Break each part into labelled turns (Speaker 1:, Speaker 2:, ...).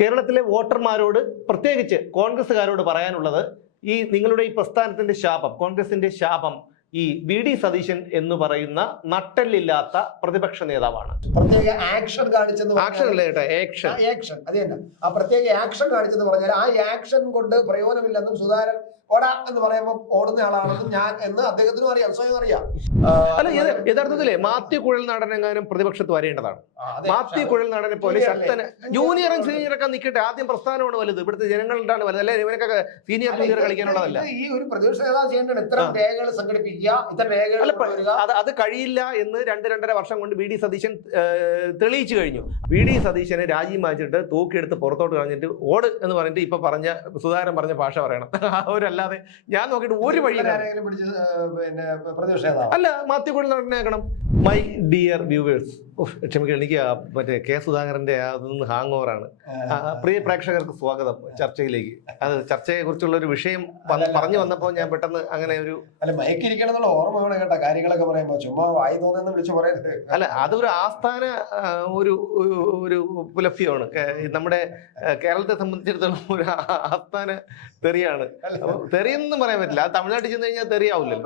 Speaker 1: കേരളത്തിലെ വോട്ടർമാരോട് പ്രത്യേകിച്ച് കോൺഗ്രസ്സുകാരോട് പറയാനുള്ളത് ഈ നിങ്ങളുടെ ഈ പ്രസ്ഥാനത്തിന്റെ ശാപം കോൺഗ്രസിന്റെ ശാപം ഈ വി ഡി സതീശൻ എന്ന് പറയുന്ന നട്ടല്ലില്ലാത്ത പ്രതിപക്ഷ നേതാവാണ്
Speaker 2: പ്രത്യേക ആക്ഷൻ കാണിച്ചെന്ന്
Speaker 1: ആക്ഷൻ ആക്ഷൻ
Speaker 2: ആക്ഷൻ അത് തന്നെ ആ പ്രത്യേക ആക്ഷൻ കാണിച്ചെന്ന് പറഞ്ഞാൽ ആ ആക്ഷൻ കൊണ്ട് പ്രയോജനമില്ലെന്നും സുധാരൻ ഓടാ എന്ന് പറയുമ്പോൾ ഓടുന്ന ആളാണെന്ന് ഞാൻ എന്ന് അദ്ദേഹത്തിനും അറിയാം സ്വയം
Speaker 1: അറിയാം അല്ല യഥാർത്ഥത്തില് മാത്യു കുഴൽ നടനെങ്ങാനും പ്രതിപക്ഷത്ത് വരേണ്ടതാണ് മാത്യു കുഴൽ നടനെ പോലെ ശക്തന് ജൂനിയറും സീനിയറൊക്കെ നിക്കട്ടെ ആദ്യം പ്രസ്ഥാനമാണ് വലുത് ഇവിടുത്തെ ജനങ്ങളുണ്ടാണ് വലുത് അല്ലെങ്കിൽ ഇവനൊക്കെ സീനിയർ ജൂനിയർ
Speaker 2: കളിക്കാനുള്ളതല്ല ഈ ഒരു പ്രതിപക്ഷ നേതാവ് ചെയ്യേണ്ടത് ഇത്തരം രേഖകൾ സംഘടിപ്പിക്കുക ഇത്തരം
Speaker 1: രേഖകൾ അത് കഴിയില്ല എന്ന് രണ്ട് രണ്ടര വർഷം കൊണ്ട് ബി ഡി സതീശൻ തെളിയിച്ചു കഴിഞ്ഞു ബി ഡി സതീശനെ രാജി മാറ്റിട്ട് തൂക്കിയെടുത്ത് പുറത്തോട്ട് കളഞ്ഞിട്ട് ഓട് എന്ന് പറഞ്ഞിട്ട് ഇപ്പൊ പറഞ്ഞ സുധാകരൻ പറഞ്ഞ ഭാഷ പറയണം ആ ഒരു അല്ലാതെ ഞാൻ നോക്കിയിട്ട് ഒരു വഴി അല്ല മാത്യു കുഴൽ നടനേക്കണം മൈ ഡിയർ വ്യൂവേഴ്സ് ക്ഷമിക്കുക എനിക്ക് മറ്റേ കെ സുധാകരന്റെ അതൊന്ന് ഹാങ് ഓവറാണ് പ്രിയ പ്രേക്ഷകർക്ക് സ്വാഗതം ചർച്ചയിലേക്ക് അത് ചർച്ചയെ കുറിച്ചുള്ള ഒരു വിഷയം പറഞ്ഞു വന്നപ്പോൾ ഞാൻ പെട്ടെന്ന് അങ്ങനെ
Speaker 2: ഒരു അല്ല മയക്കിരിക്കണം എന്നുള്ള ഓർമ്മ വേണം കേട്ടോ
Speaker 1: കാര്യങ്ങളൊക്കെ പറയുമ്പോൾ ചുമ്മാ വായി തോന്നുന്നു വിളിച്ചു പറയരുത് അല്ല അതൊരു ആസ്ഥാന ഒരു ഒരു പുലഫ്യമാണ് നമ്മുടെ കേരളത്തെ സംബന്ധിച്ചിടത്തോളം ഒരു ആസ്ഥാന തെറിയാണ് തെറിയെന്നും പറയാൻ പറ്റില്ല അത് തമിഴ്നാട്ടിൽ ചെന്ന് കഴിഞ്ഞാൽ തെറിയാവില്ലല്ലോ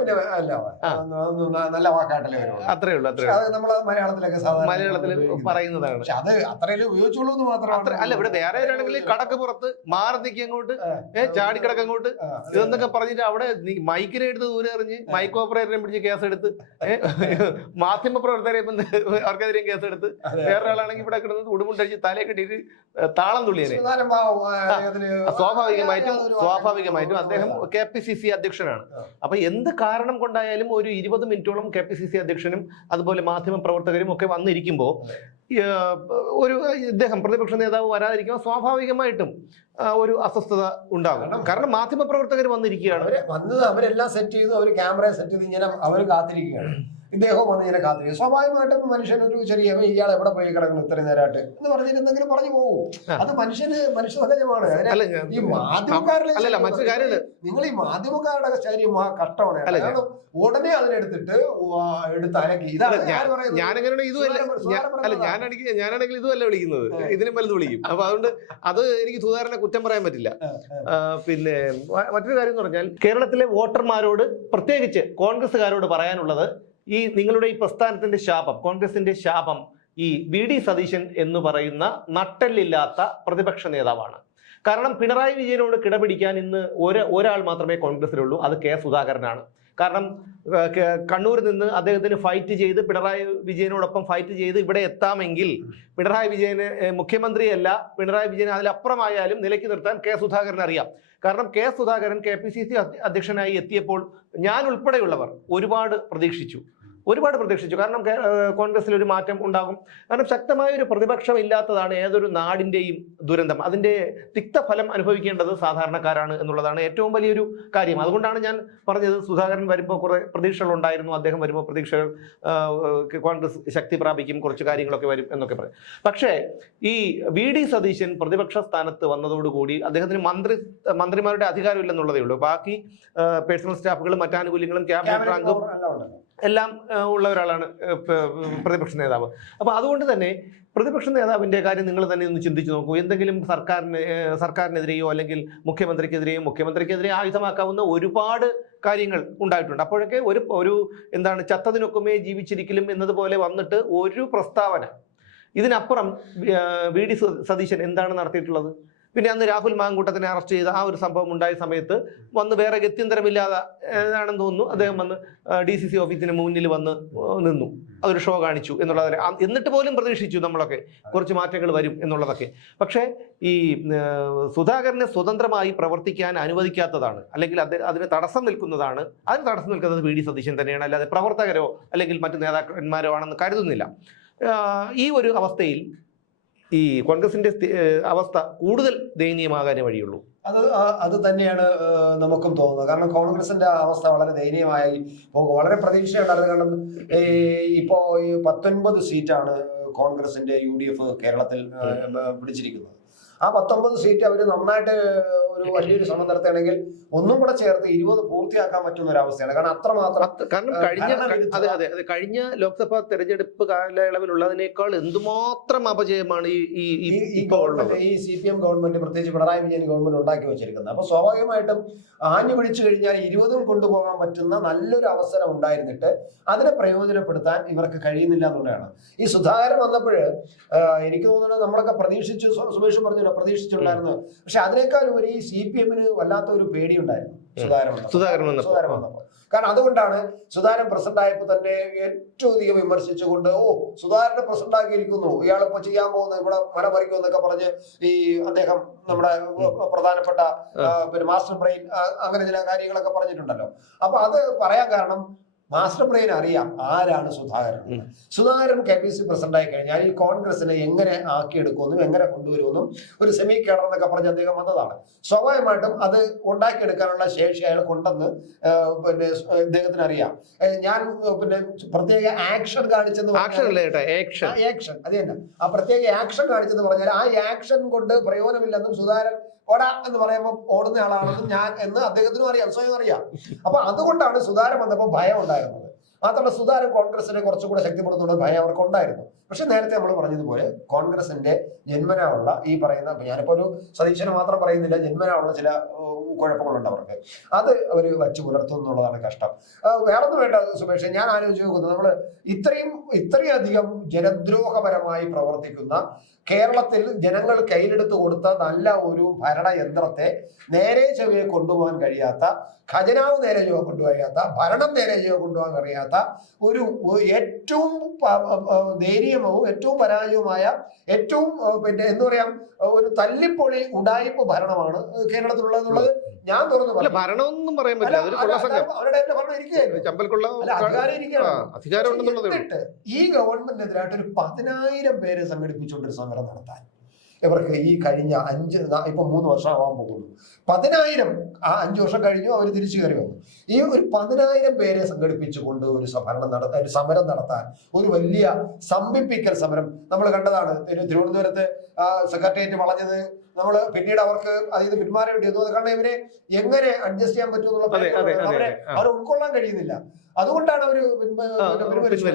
Speaker 1: നല്ല വാക്കാട്ടല്ലേ അത്രേ ഉള്ളൂ അത്രേ ഉള്ളൂ നമ്മൾ മലയാളത്തിലൊക്കെ സാധാരണ മലയാളത്തിൽ പറയുന്നതാണ് അത് അത്രയല്ലേ ഉപയോഗിച്ചുള്ളൂ എന്ന് മാത്രം അല്ല ഇവിടെ വേറെ ആരാണെങ്കിൽ കടക്ക് പുറത്ത് മാറത്തേക്ക് അങ്ങോട്ട് ചാടിക്കടക്ക് അങ്ങോട്ട് ഇതെന്നൊക്കെ പറഞ്ഞിട്ട് അവിടെ മൈക്കിനെ എടുത്ത് ദൂരെ എറിഞ്ഞ് മൈക്ക് ഓപ്പറേറ്ററെ പിടിച്ച് എടുത്ത് മാധ്യമ പ്രവർത്തകരെ അവർക്കെതിരെയും വേറെ ആളാണെങ്കിൽ ഇവിടെ കിടന്നത് ഉടുമുണ്ടടിച്ച് തലയെ കെട്ടിയിട്ട് താളം തുള്ളിയെ സ്വാഭാവികമായിട്ടും സ്വാഭാവികമായിട്ടും അദ്ദേഹം കെ പി സി സി അധ്യക്ഷനാണ് അപ്പൊ എന്ത് കാരണം കൊണ്ടായാലും ഒരു ഇരുപത് മിനിറ്റോളം കെ പി സി സി അധ്യക്ഷനും അതുപോലെ മാധ്യമ പ്രവർത്തകരും ഒക്കെ വന്ന് വന്നിരിക്കുമ്പോൾ ഒരു ഇദ്ദേഹം പ്രതിപക്ഷ നേതാവ് വരാതിരിക്കുമ്പോൾ സ്വാഭാവികമായിട്ടും ഒരു അസ്വസ്ഥത ഉണ്ടാകും കാരണം മാധ്യമപ്രവർത്തകർ വന്നിരിക്കുകയാണ്
Speaker 2: വന്നത് അവരെല്ലാം സെറ്റ് ചെയ്തു അവർ ക്യാമറ സെറ്റ് ചെയ്ത് ഇങ്ങനെ അവർ കാത്തിരിക്കുകയാണ് ഇദ്ദേഹം വന്ന് ഇങ്ങനെ കാത്തിരിക്കും സ്വാഭാവികമായിട്ടും മനുഷ്യൻ ഒരു ചെറിയ ഇയാൾ എവിടെ പോയി കിടക്കുന്നു ഇത്രയും നേരമായിട്ട് എന്ന് പറഞ്ഞിട്ട് പറഞ്ഞു പോകും അത് മനുഷ്യന് മനുഷ്യ സഹജമാണ് ഈ മാധ്യമക്കാരുടെ നിങ്ങൾ ഈ മാധ്യമക്കാരുടെ ശരീരം ആ കഷ്ടമാണ് ഉടനെ അതിനെടുത്തിട്ട് എടുത്ത് അലക്കി
Speaker 1: ഇതാണ് ഞാൻ ഞാനങ്ങനെ ഇതുമല്ല അല്ല ഞാനാണെങ്കിൽ ഞാനാണെങ്കിൽ ഇതുമല്ല വിളിക്കുന്നത് ഇതിനും വലുത് വിളിക്കും അപ്പൊ അതുകൊണ്ട് അത് എനിക്ക് സുധാകരനെ കുറ്റം പറയാൻ പറ്റില്ല പിന്നെ മറ്റൊരു കാര്യം എന്ന് പറഞ്ഞാൽ കേരളത്തിലെ വോട്ടർമാരോട് പ്രത്യേകിച്ച് കോൺഗ്രസ്സുകാരോട് പറയാനുള്ളത് ഈ നിങ്ങളുടെ ഈ പ്രസ്ഥാനത്തിന്റെ ശാപം കോൺഗ്രസിന്റെ ശാപം ഈ വി ഡി സതീശൻ എന്ന് പറയുന്ന നട്ടല്ലില്ലാത്ത പ്രതിപക്ഷ നേതാവാണ് കാരണം പിണറായി വിജയനോട് കിടപിടിക്കാൻ ഇന്ന് ഒരു ഒരാൾ മാത്രമേ കോൺഗ്രസിലുള്ളൂ അത് കെ സുധാകരനാണ് കാരണം കണ്ണൂരിൽ നിന്ന് അദ്ദേഹത്തിന് ഫൈറ്റ് ചെയ്ത് പിണറായി വിജയനോടൊപ്പം ഫൈറ്റ് ചെയ്ത് ഇവിടെ എത്താമെങ്കിൽ പിണറായി വിജയന് മുഖ്യമന്ത്രിയല്ല പിണറായി വിജയൻ അതിലപ്പുറമായാലും നിലയ്ക്ക് നിർത്താൻ കെ സുധാകരൻ അറിയാം കാരണം കെ സുധാകരൻ കെ പി സി സി അധ്യക്ഷനായി എത്തിയപ്പോൾ ഞാൻ ഉൾപ്പെടെയുള്ളവർ ഒരുപാട് പ്രതീക്ഷിച്ചു ഒരുപാട് പ്രതീക്ഷിച്ചു കാരണം കോൺഗ്രസിൽ ഒരു മാറ്റം ഉണ്ടാകും കാരണം ശക്തമായ ഒരു പ്രതിപക്ഷം ഇല്ലാത്തതാണ് ഏതൊരു നാടിൻ്റെയും ദുരന്തം അതിൻ്റെ തിക്തഫലം അനുഭവിക്കേണ്ടത് സാധാരണക്കാരാണ് എന്നുള്ളതാണ് ഏറ്റവും വലിയൊരു കാര്യം അതുകൊണ്ടാണ് ഞാൻ പറഞ്ഞത് സുധാകരൻ വരുമ്പോൾ കുറേ പ്രതീക്ഷകളുണ്ടായിരുന്നു അദ്ദേഹം വരുമ്പോൾ പ്രതീക്ഷകൾ കോൺഗ്രസ് ശക്തി പ്രാപിക്കും കുറച്ച് കാര്യങ്ങളൊക്കെ വരും എന്നൊക്കെ പറയും പക്ഷേ ഈ വി ഡി സതീശൻ പ്രതിപക്ഷ സ്ഥാനത്ത് വന്നതോടുകൂടി അദ്ദേഹത്തിന് മന്ത്രി മന്ത്രിമാരുടെ ഇല്ലെന്നുള്ളതേ ഉള്ളൂ ബാക്കി പേഴ്സണൽ സ്റ്റാഫുകളും മറ്റാനുകൂല്യങ്ങളും ക്യാബിനറ്റ്
Speaker 2: റാങ്കും എല്ലാം ഉള്ള ഒരാളാണ് പ്രതിപക്ഷ നേതാവ് അപ്പോൾ അതുകൊണ്ട് തന്നെ പ്രതിപക്ഷ
Speaker 1: നേതാവിന്റെ കാര്യം നിങ്ങൾ തന്നെ ഒന്ന് ചിന്തിച്ചു നോക്കൂ എന്തെങ്കിലും സർക്കാരിന് സർക്കാരിനെതിരെയോ അല്ലെങ്കിൽ മുഖ്യമന്ത്രിക്കെതിരെയോ മുഖ്യമന്ത്രിക്കെതിരെ ആയുധമാക്കാവുന്ന ഒരുപാട് കാര്യങ്ങൾ ഉണ്ടായിട്ടുണ്ട് അപ്പോഴൊക്കെ ഒരു ഒരു എന്താണ് ചത്തതിനൊക്കുമേ ജീവിച്ചിരിക്കലും എന്നതുപോലെ വന്നിട്ട് ഒരു പ്രസ്താവന ഇതിനപ്പുറം വി ഡി സതീശൻ എന്താണ് നടത്തിയിട്ടുള്ളത് പിന്നെ അന്ന് രാഹുൽ മാങ്കൂട്ടത്തിനെ അറസ്റ്റ് ചെയ്ത ആ ഒരു സംഭവം ഉണ്ടായ സമയത്ത് വന്ന് വേറെ ഗത്യന്തരമില്ലാതെ ആണെന്ന് തോന്നുന്നു അദ്ദേഹം വന്ന് ഡി സി സി ഓഫീസിന് മുന്നിൽ വന്ന് നിന്നു അതൊരു ഷോ കാണിച്ചു എന്നുള്ളത് എന്നിട്ട് പോലും പ്രതീക്ഷിച്ചു നമ്മളൊക്കെ കുറച്ച് മാറ്റങ്ങൾ വരും എന്നുള്ളതൊക്കെ പക്ഷേ ഈ സുധാകരനെ സ്വതന്ത്രമായി പ്രവർത്തിക്കാൻ അനുവദിക്കാത്തതാണ് അല്ലെങ്കിൽ അത് അതിന് തടസ്സം നിൽക്കുന്നതാണ് അതിന് തടസ്സം നിൽക്കുന്നത് പി ഡി സതീശൻ തന്നെയാണ് അല്ലാതെ പ്രവർത്തകരോ അല്ലെങ്കിൽ മറ്റു നേതാക്കന്മാരോ ആണെന്ന് കരുതുന്നില്ല ഈ ഒരു അവസ്ഥയിൽ ഈ കോൺഗ്രസിന്റെ അവസ്ഥ കൂടുതൽ ദയനീയമാകാനേ വഴിയുള്ളൂ
Speaker 2: അത് അത് തന്നെയാണ് നമുക്കും തോന്നുന്നത് കാരണം കോൺഗ്രസിന്റെ അവസ്ഥ വളരെ ദയനീയമായി പോകും വളരെ പ്രതീക്ഷയുണ്ടായിരുന്നു കാരണം ഇപ്പോ പത്തൊൻപത് സീറ്റാണ് കോൺഗ്രസിന്റെ യു ഡി എഫ് കേരളത്തിൽ പിടിച്ചിരിക്കുന്നത് ആ പത്തൊമ്പത് സീറ്റ് അവർ നന്നായിട്ട് ഒരു വലിയൊരു ശ്രമം നടത്തുകയാണെങ്കിൽ ഒന്നും കൂടെ ചേർത്ത് ഇരുപത് പൂർത്തിയാക്കാൻ പറ്റുന്ന ഒരു അവസ്ഥയാണ് കാരണം
Speaker 1: അത്രമാത്രം കാരണം കഴിഞ്ഞ അതെ അതെ കഴിഞ്ഞ ലോക്സഭാ തെരഞ്ഞെടുപ്പ് കാലയളവിലുള്ളതിനേക്കാൾ എന്തുമാത്രം അപജയമാണ് ഈ ഈ ഈ സി പി എം ഗവൺമെന്റ് പ്രത്യേകിച്ച് പിണറായി വിജയൻ ഗവൺമെന്റ് ഉണ്ടാക്കി വെച്ചിരിക്കുന്നത് അപ്പൊ സ്വാഭാവികമായിട്ടും ആഞ്ഞു പിടിച്ചു കഴിഞ്ഞാൽ ഇരുപതും കൊണ്ടുപോകാൻ പറ്റുന്ന നല്ലൊരു അവസരം ഉണ്ടായിരുന്നിട്ട് അതിനെ പ്രയോജനപ്പെടുത്താൻ ഇവർക്ക് കഴിയുന്നില്ല എന്നുള്ളതാണ് ഈ സുധാകരൻ വന്നപ്പോൾ എനിക്ക് തോന്നുന്നത് നമ്മളൊക്കെ പ്രതീക്ഷിച്ചു സുമേഷ് പറഞ്ഞു ഉണ്ടായിരുന്നല്ലോ പക്ഷെ അതിനേക്കാൾ ഒരു സി പി എമ്മിന് വല്ലാത്ത ഒരു പേടിയുണ്ടായിരുന്നു സുധാകരൻ
Speaker 2: സുധാകരൻ കാരണം അതുകൊണ്ടാണ് സുധാകരൻ പ്രസിഡന്റ് ആയപ്പോൾ തന്നെ ഏറ്റവും അധികം വിമർശിച്ചുകൊണ്ട് ഓ സുധാകരനെ പ്രസിഡന്റ് ആക്കിയിരിക്കുന്നു ഇയാളിപ്പോ ചെയ്യാൻ പോകുന്ന ഇവിടെ മരമറിക്കും എന്നൊക്കെ പറഞ്ഞ് ഈ അദ്ദേഹം നമ്മുടെ പ്രധാനപ്പെട്ട പിന്നെ മാസ്റ്റർ ബ്രെയിൻ അങ്ങനെ ചില കാര്യങ്ങളൊക്കെ പറഞ്ഞിട്ടുണ്ടല്ലോ അപ്പൊ അത് പറയാൻ കാരണം മാസ്റ്റർ ബ്രെയിൻ അറിയാം ആരാണ് സുധാകരൻ സുധാകരൻ കെ പി സി പ്രസിഡന്റ് ആയി കഴിഞ്ഞാൽ ഈ കോൺഗ്രസിനെ എങ്ങനെ ആക്കിയെടുക്കുമെന്നും എങ്ങനെ കൊണ്ടുവരുമെന്നും ഒരു സെമി കേഡർ എന്നൊക്കെ പറഞ്ഞ് അദ്ദേഹം വന്നതാണ് സ്വാഭാവികമായിട്ടും അത് ഉണ്ടാക്കിയെടുക്കാനുള്ള ശേഷി അയാൾക്കുണ്ടെന്ന് പിന്നെ അദ്ദേഹത്തിന് അറിയാം ഞാൻ പിന്നെ പ്രത്യേക ആക്ഷൻ കാണിച്ചെന്ന് ആക്ഷൻ അത് തന്നെ ആ പ്രത്യേക ആക്ഷൻ കാണിച്ചെന്ന് പറഞ്ഞാൽ ആ ആക്ഷൻ കൊണ്ട് പ്രയോജനമില്ലെന്നും സുധാകരൻ ഓടാ എന്ന് പറയുമ്പോൾ ഓടുന്ന ആളാണെന്ന് ഞാൻ എന്ന് അദ്ദേഹത്തിനും അറിയാം സ്വയം അറിയാം അപ്പൊ അതുകൊണ്ടാണ് സുതാരം വന്നപ്പോൾ ഭയം ഉണ്ടായിരുന്നത് മാത്രമല്ല സുതാരം കോൺഗ്രസിനെ കുറച്ചുകൂടെ ശക്തിപ്പെടുത്തുന്ന ഭയം അവർക്ക് ഉണ്ടായിരുന്നു പക്ഷെ നേരത്തെ നമ്മൾ പറഞ്ഞതുപോലെ കോൺഗ്രസിന്റെ ജന്മനാവുള്ള ഈ പറയുന്ന ഞാനിപ്പോ ഒരു സതീശന് മാത്രം പറയുന്നില്ല ജന്മനാവുള്ള ചില കുഴപ്പങ്ങളുണ്ട് അവർക്ക് അത് അവർ വച്ചു പുലർത്തും എന്നുള്ളതാണ് കഷ്ടം വേറൊന്നും വേണ്ട സുമേഷ് ഞാൻ ആലോചിച്ച് നോക്കുന്നത് നമ്മൾ ഇത്രയും ഇത്രയധികം ജനദ്രോഹപരമായി പ്രവർത്തിക്കുന്ന കേരളത്തിൽ ജനങ്ങൾ കയ്യിലെടുത്ത് കൊടുത്ത നല്ല ഒരു ഭരണയന്ത്രത്തെ നേരെ ചെവിയെ കൊണ്ടുപോകാൻ കഴിയാത്ത ഖജനാവ് നേരെ ചെവ കൊണ്ടുപോകാത്ത ഭരണം നേരെ ചെവ കൊണ്ടുപോകാൻ കഴിയാത്ത ഒരു ഏറ്റവും ദയനീയമവും ഏറ്റവും പരാജയവുമായ ഏറ്റവും പിന്നെ എന്ന് പറയാം ഒരു തല്ലിപ്പൊളി ഉടായ്പ ഭരണമാണ് കേരളത്തിലുള്ളത് ഞാൻ തുറന്നു
Speaker 1: പറയാം പറയാൻ
Speaker 2: പറ്റില്ല ഈ ഗവൺമെന്റിനെതിരായിട്ട് ഒരു പതിനായിരം പേരെ സംഘടിപ്പിച്ചുകൊണ്ടൊരു സമരം യാത്ര നടത്താൻ ഇവർക്ക് ഈ കഴിഞ്ഞ അഞ്ച് ഇപ്പൊ മൂന്ന് വർഷമാവാൻ പോകുന്നു പതിനായിരം ആ അഞ്ച് വർഷം കഴിഞ്ഞു അവർ തിരിച്ചു കയറി വന്നു ഈ ഒരു പതിനായിരം പേരെ സംഘടിപ്പിച്ചുകൊണ്ട് ഒരു സമരം നടത്താൻ ഒരു സമരം നടത്താൻ ഒരു വലിയ സംബിപ്പിക്കൽ സമരം നമ്മൾ കണ്ടതാണ് തിരുവനന്തപുരത്ത് സെക്രട്ടേറിയറ്റ് വളഞ്ഞത് നമ്മൾ പിന്നീട് അവർക്ക് അതിന് പിന്മാറേണ്ടി വന്നു കാരണം ഇവരെ എങ്ങനെ അഡ്ജസ്റ്റ് ചെയ്യാൻ പറ്റും എന്നുള്ള അവർ ഉൾക്കൊള്ളാൻ കഴിയുന്നില്ല അതുകൊണ്ടാണ് അവർ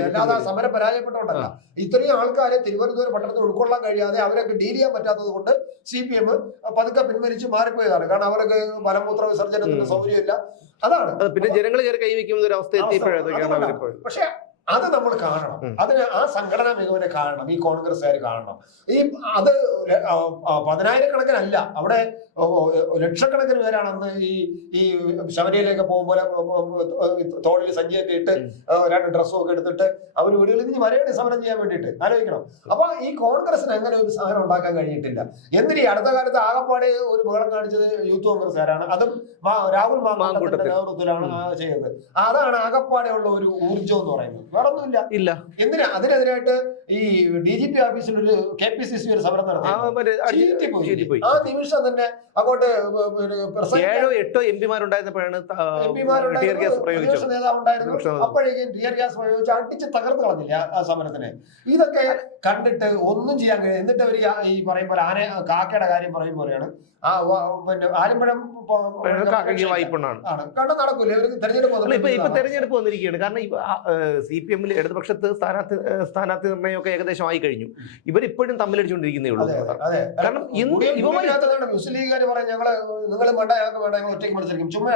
Speaker 2: അല്ലാതെ സമരം പരാജയപ്പെട്ടോണ്ടല്ല ഇത്രയും ആൾക്കാരെ തിരുവനന്തപുരം പട്ടണത്തിൽ ഉൾക്കൊള്ളാൻ കഴിയാതെ അവരൊക്കെ ഡീൽ ചെയ്യാൻ പറ്റാത്തത് കൊണ്ട് സി പി എം പതുക്കെ പിൻവലിച്ച് മാറിപ്പോയതാണ് കാരണം അവർക്ക് മലമൂത്ര വിസർജനത്തിന്റെ സൗകര്യമില്ല അതാണ്
Speaker 1: പിന്നെ ജനങ്ങൾ കൈവയ്ക്കുന്ന
Speaker 2: ഒരു അവസ്ഥ എത്തിയപ്പോഴാണ് പക്ഷെ അത് നമ്മൾ കാണണം അതിന് ആ സംഘടനാ മികവിനെ കാണണം ഈ കോൺഗ്രസ്സുകാർ കാണണം ഈ അത് പതിനായിരക്കണക്കിനല്ല അവിടെ ലക്ഷക്കണക്കിന് പേരാണെന്ന് അന്ന് ഈ ഈ ശബരിയിലേക്ക് പോകുമ്പോൾ തോളിൽ സഞ്ചിയൊക്കെ ഇട്ട് രണ്ട് ഡ്രസ്സും ഒക്കെ എടുത്തിട്ട് അവർ വീടുകളിൽ നിന്ന് വരയുടെ സമരം ചെയ്യാൻ വേണ്ടിയിട്ട് ആലോചിക്കണം അപ്പൊ ഈ കോൺഗ്രസിന് അങ്ങനെ ഒരു സഹനം ഉണ്ടാക്കാൻ കഴിഞ്ഞിട്ടില്ല എന്തിന് ഈ അടുത്ത കാലത്ത് ആകപ്പാടെ ഒരു ബഹളം കാണിച്ചത് യൂത്ത് കോൺഗ്രസ്സുകാരാണ് അതും രാഹുൽ മാങ്കൂട്ടത്തിന്റെ നേതൃത്വത്തിലാണ് ചെയ്തത് അതാണ് ഉള്ള ഒരു ഊർജ്ജം എന്ന് പറയുന്നത് വേറൊന്നുമില്ല ഇല്ല എന്തിനാ അതിനെതിരായിട്ട് ഈ ഡി ജി പി ഓഫീസിൽ ഒരു കെ പി സി സി ഒരു സമരം നടത്തി
Speaker 1: ആ നിമിഷം തന്നെ അങ്ങോട്ട് ഏഴോ എട്ടോ എം പിമാരുണ്ടായിരുന്നപ്പോഴാണ്
Speaker 2: പ്രതിപക്ഷ നേതാവ് ഉണ്ടായിരുന്നു അപ്പോഴേക്കും ടിയർ ഗ്യാസ് പ്രയോഗിച്ച് അടിച്ച് തകർത്ത് കളഞ്ഞില്ല ആ സമരത്തിനെ ഇതൊക്കെ കണ്ടിട്ട് ഒന്നും ചെയ്യാൻ കഴിയും എന്നിട്ട് അവർ ഈ പറയും പോലെ ആന കാക്കയുടെ കാര്യം പറയും പോലെയാണ്
Speaker 1: ആ പിന്നെ ആലുമ്പഴം ആണ് കണ്ട നടക്കൂല ഇവർക്ക് തെരഞ്ഞെടുപ്പ് ഇപ്പൊ തെരഞ്ഞെടുപ്പ് വന്നിരിക്കുകയാണ് കാരണം സി പി എമ്മിൽ ഇടതുപക്ഷത്ത് സ്ഥാനാർത്ഥി സ്ഥാനാർത്ഥി നിർണ്ണയമൊക്കെ ഏകദേശം ആയി കഴിഞ്ഞു ഇവരിപ്പോഴും തമ്മിലടിച്ചുകൊണ്ടിരിക്കുന്നേ
Speaker 2: ഉള്ളൂ കാരണം നിങ്ങൾ വേണ്ട ചുമ്മാ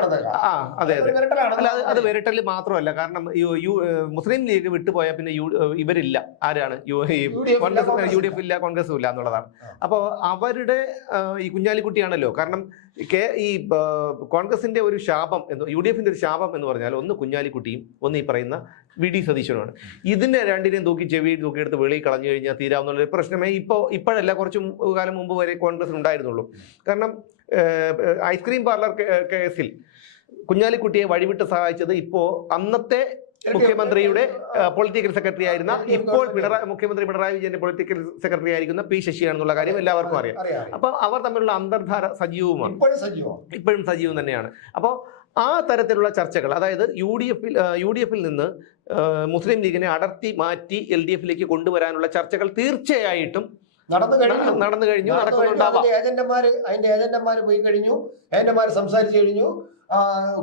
Speaker 1: ആ അതെ അതെ അത് വിരട്ടൽ മാത്രമല്ല കാരണം മുസ്ലിം ലീഗ് വിട്ടുപോയാൽ പിന്നെ ഇവരില്ല ആരാണ് യു ഡി എഫ് ഇല്ല കോൺഗ്രസും ഇല്ല എന്നുള്ളതാണ് അപ്പോൾ അവരുടെ ഈ കുഞ്ഞാലിക്കുട്ടിയാണല്ലോ കാരണം കെ ഈ കോൺഗ്രസിന്റെ ഒരു ശാപം എന്ന് യു ഡി എഫിന്റെ ഒരു ശാപം എന്ന് പറഞ്ഞാൽ ഒന്ന് കുഞ്ഞാലിക്കുട്ടിയും ഒന്ന് ഈ പറയുന്ന വി ഡി സതീശനുമാണ് ഇതിന്റെ രണ്ടിനെയും തൂക്കി ചെവി തൂക്കിയെടുത്ത് വെളിയിൽ കളഞ്ഞു കഴിഞ്ഞാൽ തീരാവുന്ന ഒരു പ്രശ്നമേ ഇപ്പോൾ ഇപ്പോഴല്ല കുറച്ച് കാലം മുമ്പ് വരെ കോൺഗ്രസ് ഉണ്ടായിരുന്നുള്ളൂ കാരണം ഐസ്ക്രീം പാർലർ കേസിൽ കുഞ്ഞാലിക്കുട്ടിയെ വഴിവിട്ട് സഹായിച്ചത് ഇപ്പോൾ അന്നത്തെ മുഖ്യമന്ത്രിയുടെ പൊളിറ്റിക്കൽ സെക്രട്ടറി ആയിരുന്ന ഇപ്പോൾ പിണറായി മുഖ്യമന്ത്രി പിണറായി വിജയന്റെ പൊളിറ്റിക്കൽ സെക്രട്ടറി ആയിരിക്കുന്ന പി ശശിയാണെന്നുള്ള കാര്യം എല്ലാവർക്കും അറിയാം അപ്പൊ അവർ തമ്മിലുള്ള അന്തർധാര സജീവമാണ് ഇപ്പോഴും സജീവം തന്നെയാണ് അപ്പോൾ ആ തരത്തിലുള്ള ചർച്ചകൾ അതായത് യു ഡി എഫിൽ യു ഡി എഫിൽ നിന്ന് മുസ്ലിം ലീഗിനെ അടർത്തി മാറ്റി എൽ ഡി എഫിലേക്ക് കൊണ്ടുവരാനുള്ള ചർച്ചകൾ തീർച്ചയായിട്ടും
Speaker 2: നടന്നു കഴിഞ്ഞു നടന്നു കഴിഞ്ഞു അതിന്റെ ഏജന്റുമാര് അതിന്റെ പോയി കഴിഞ്ഞു ഏജന്റുമാര് സംസാരിച്ചു കഴിഞ്ഞു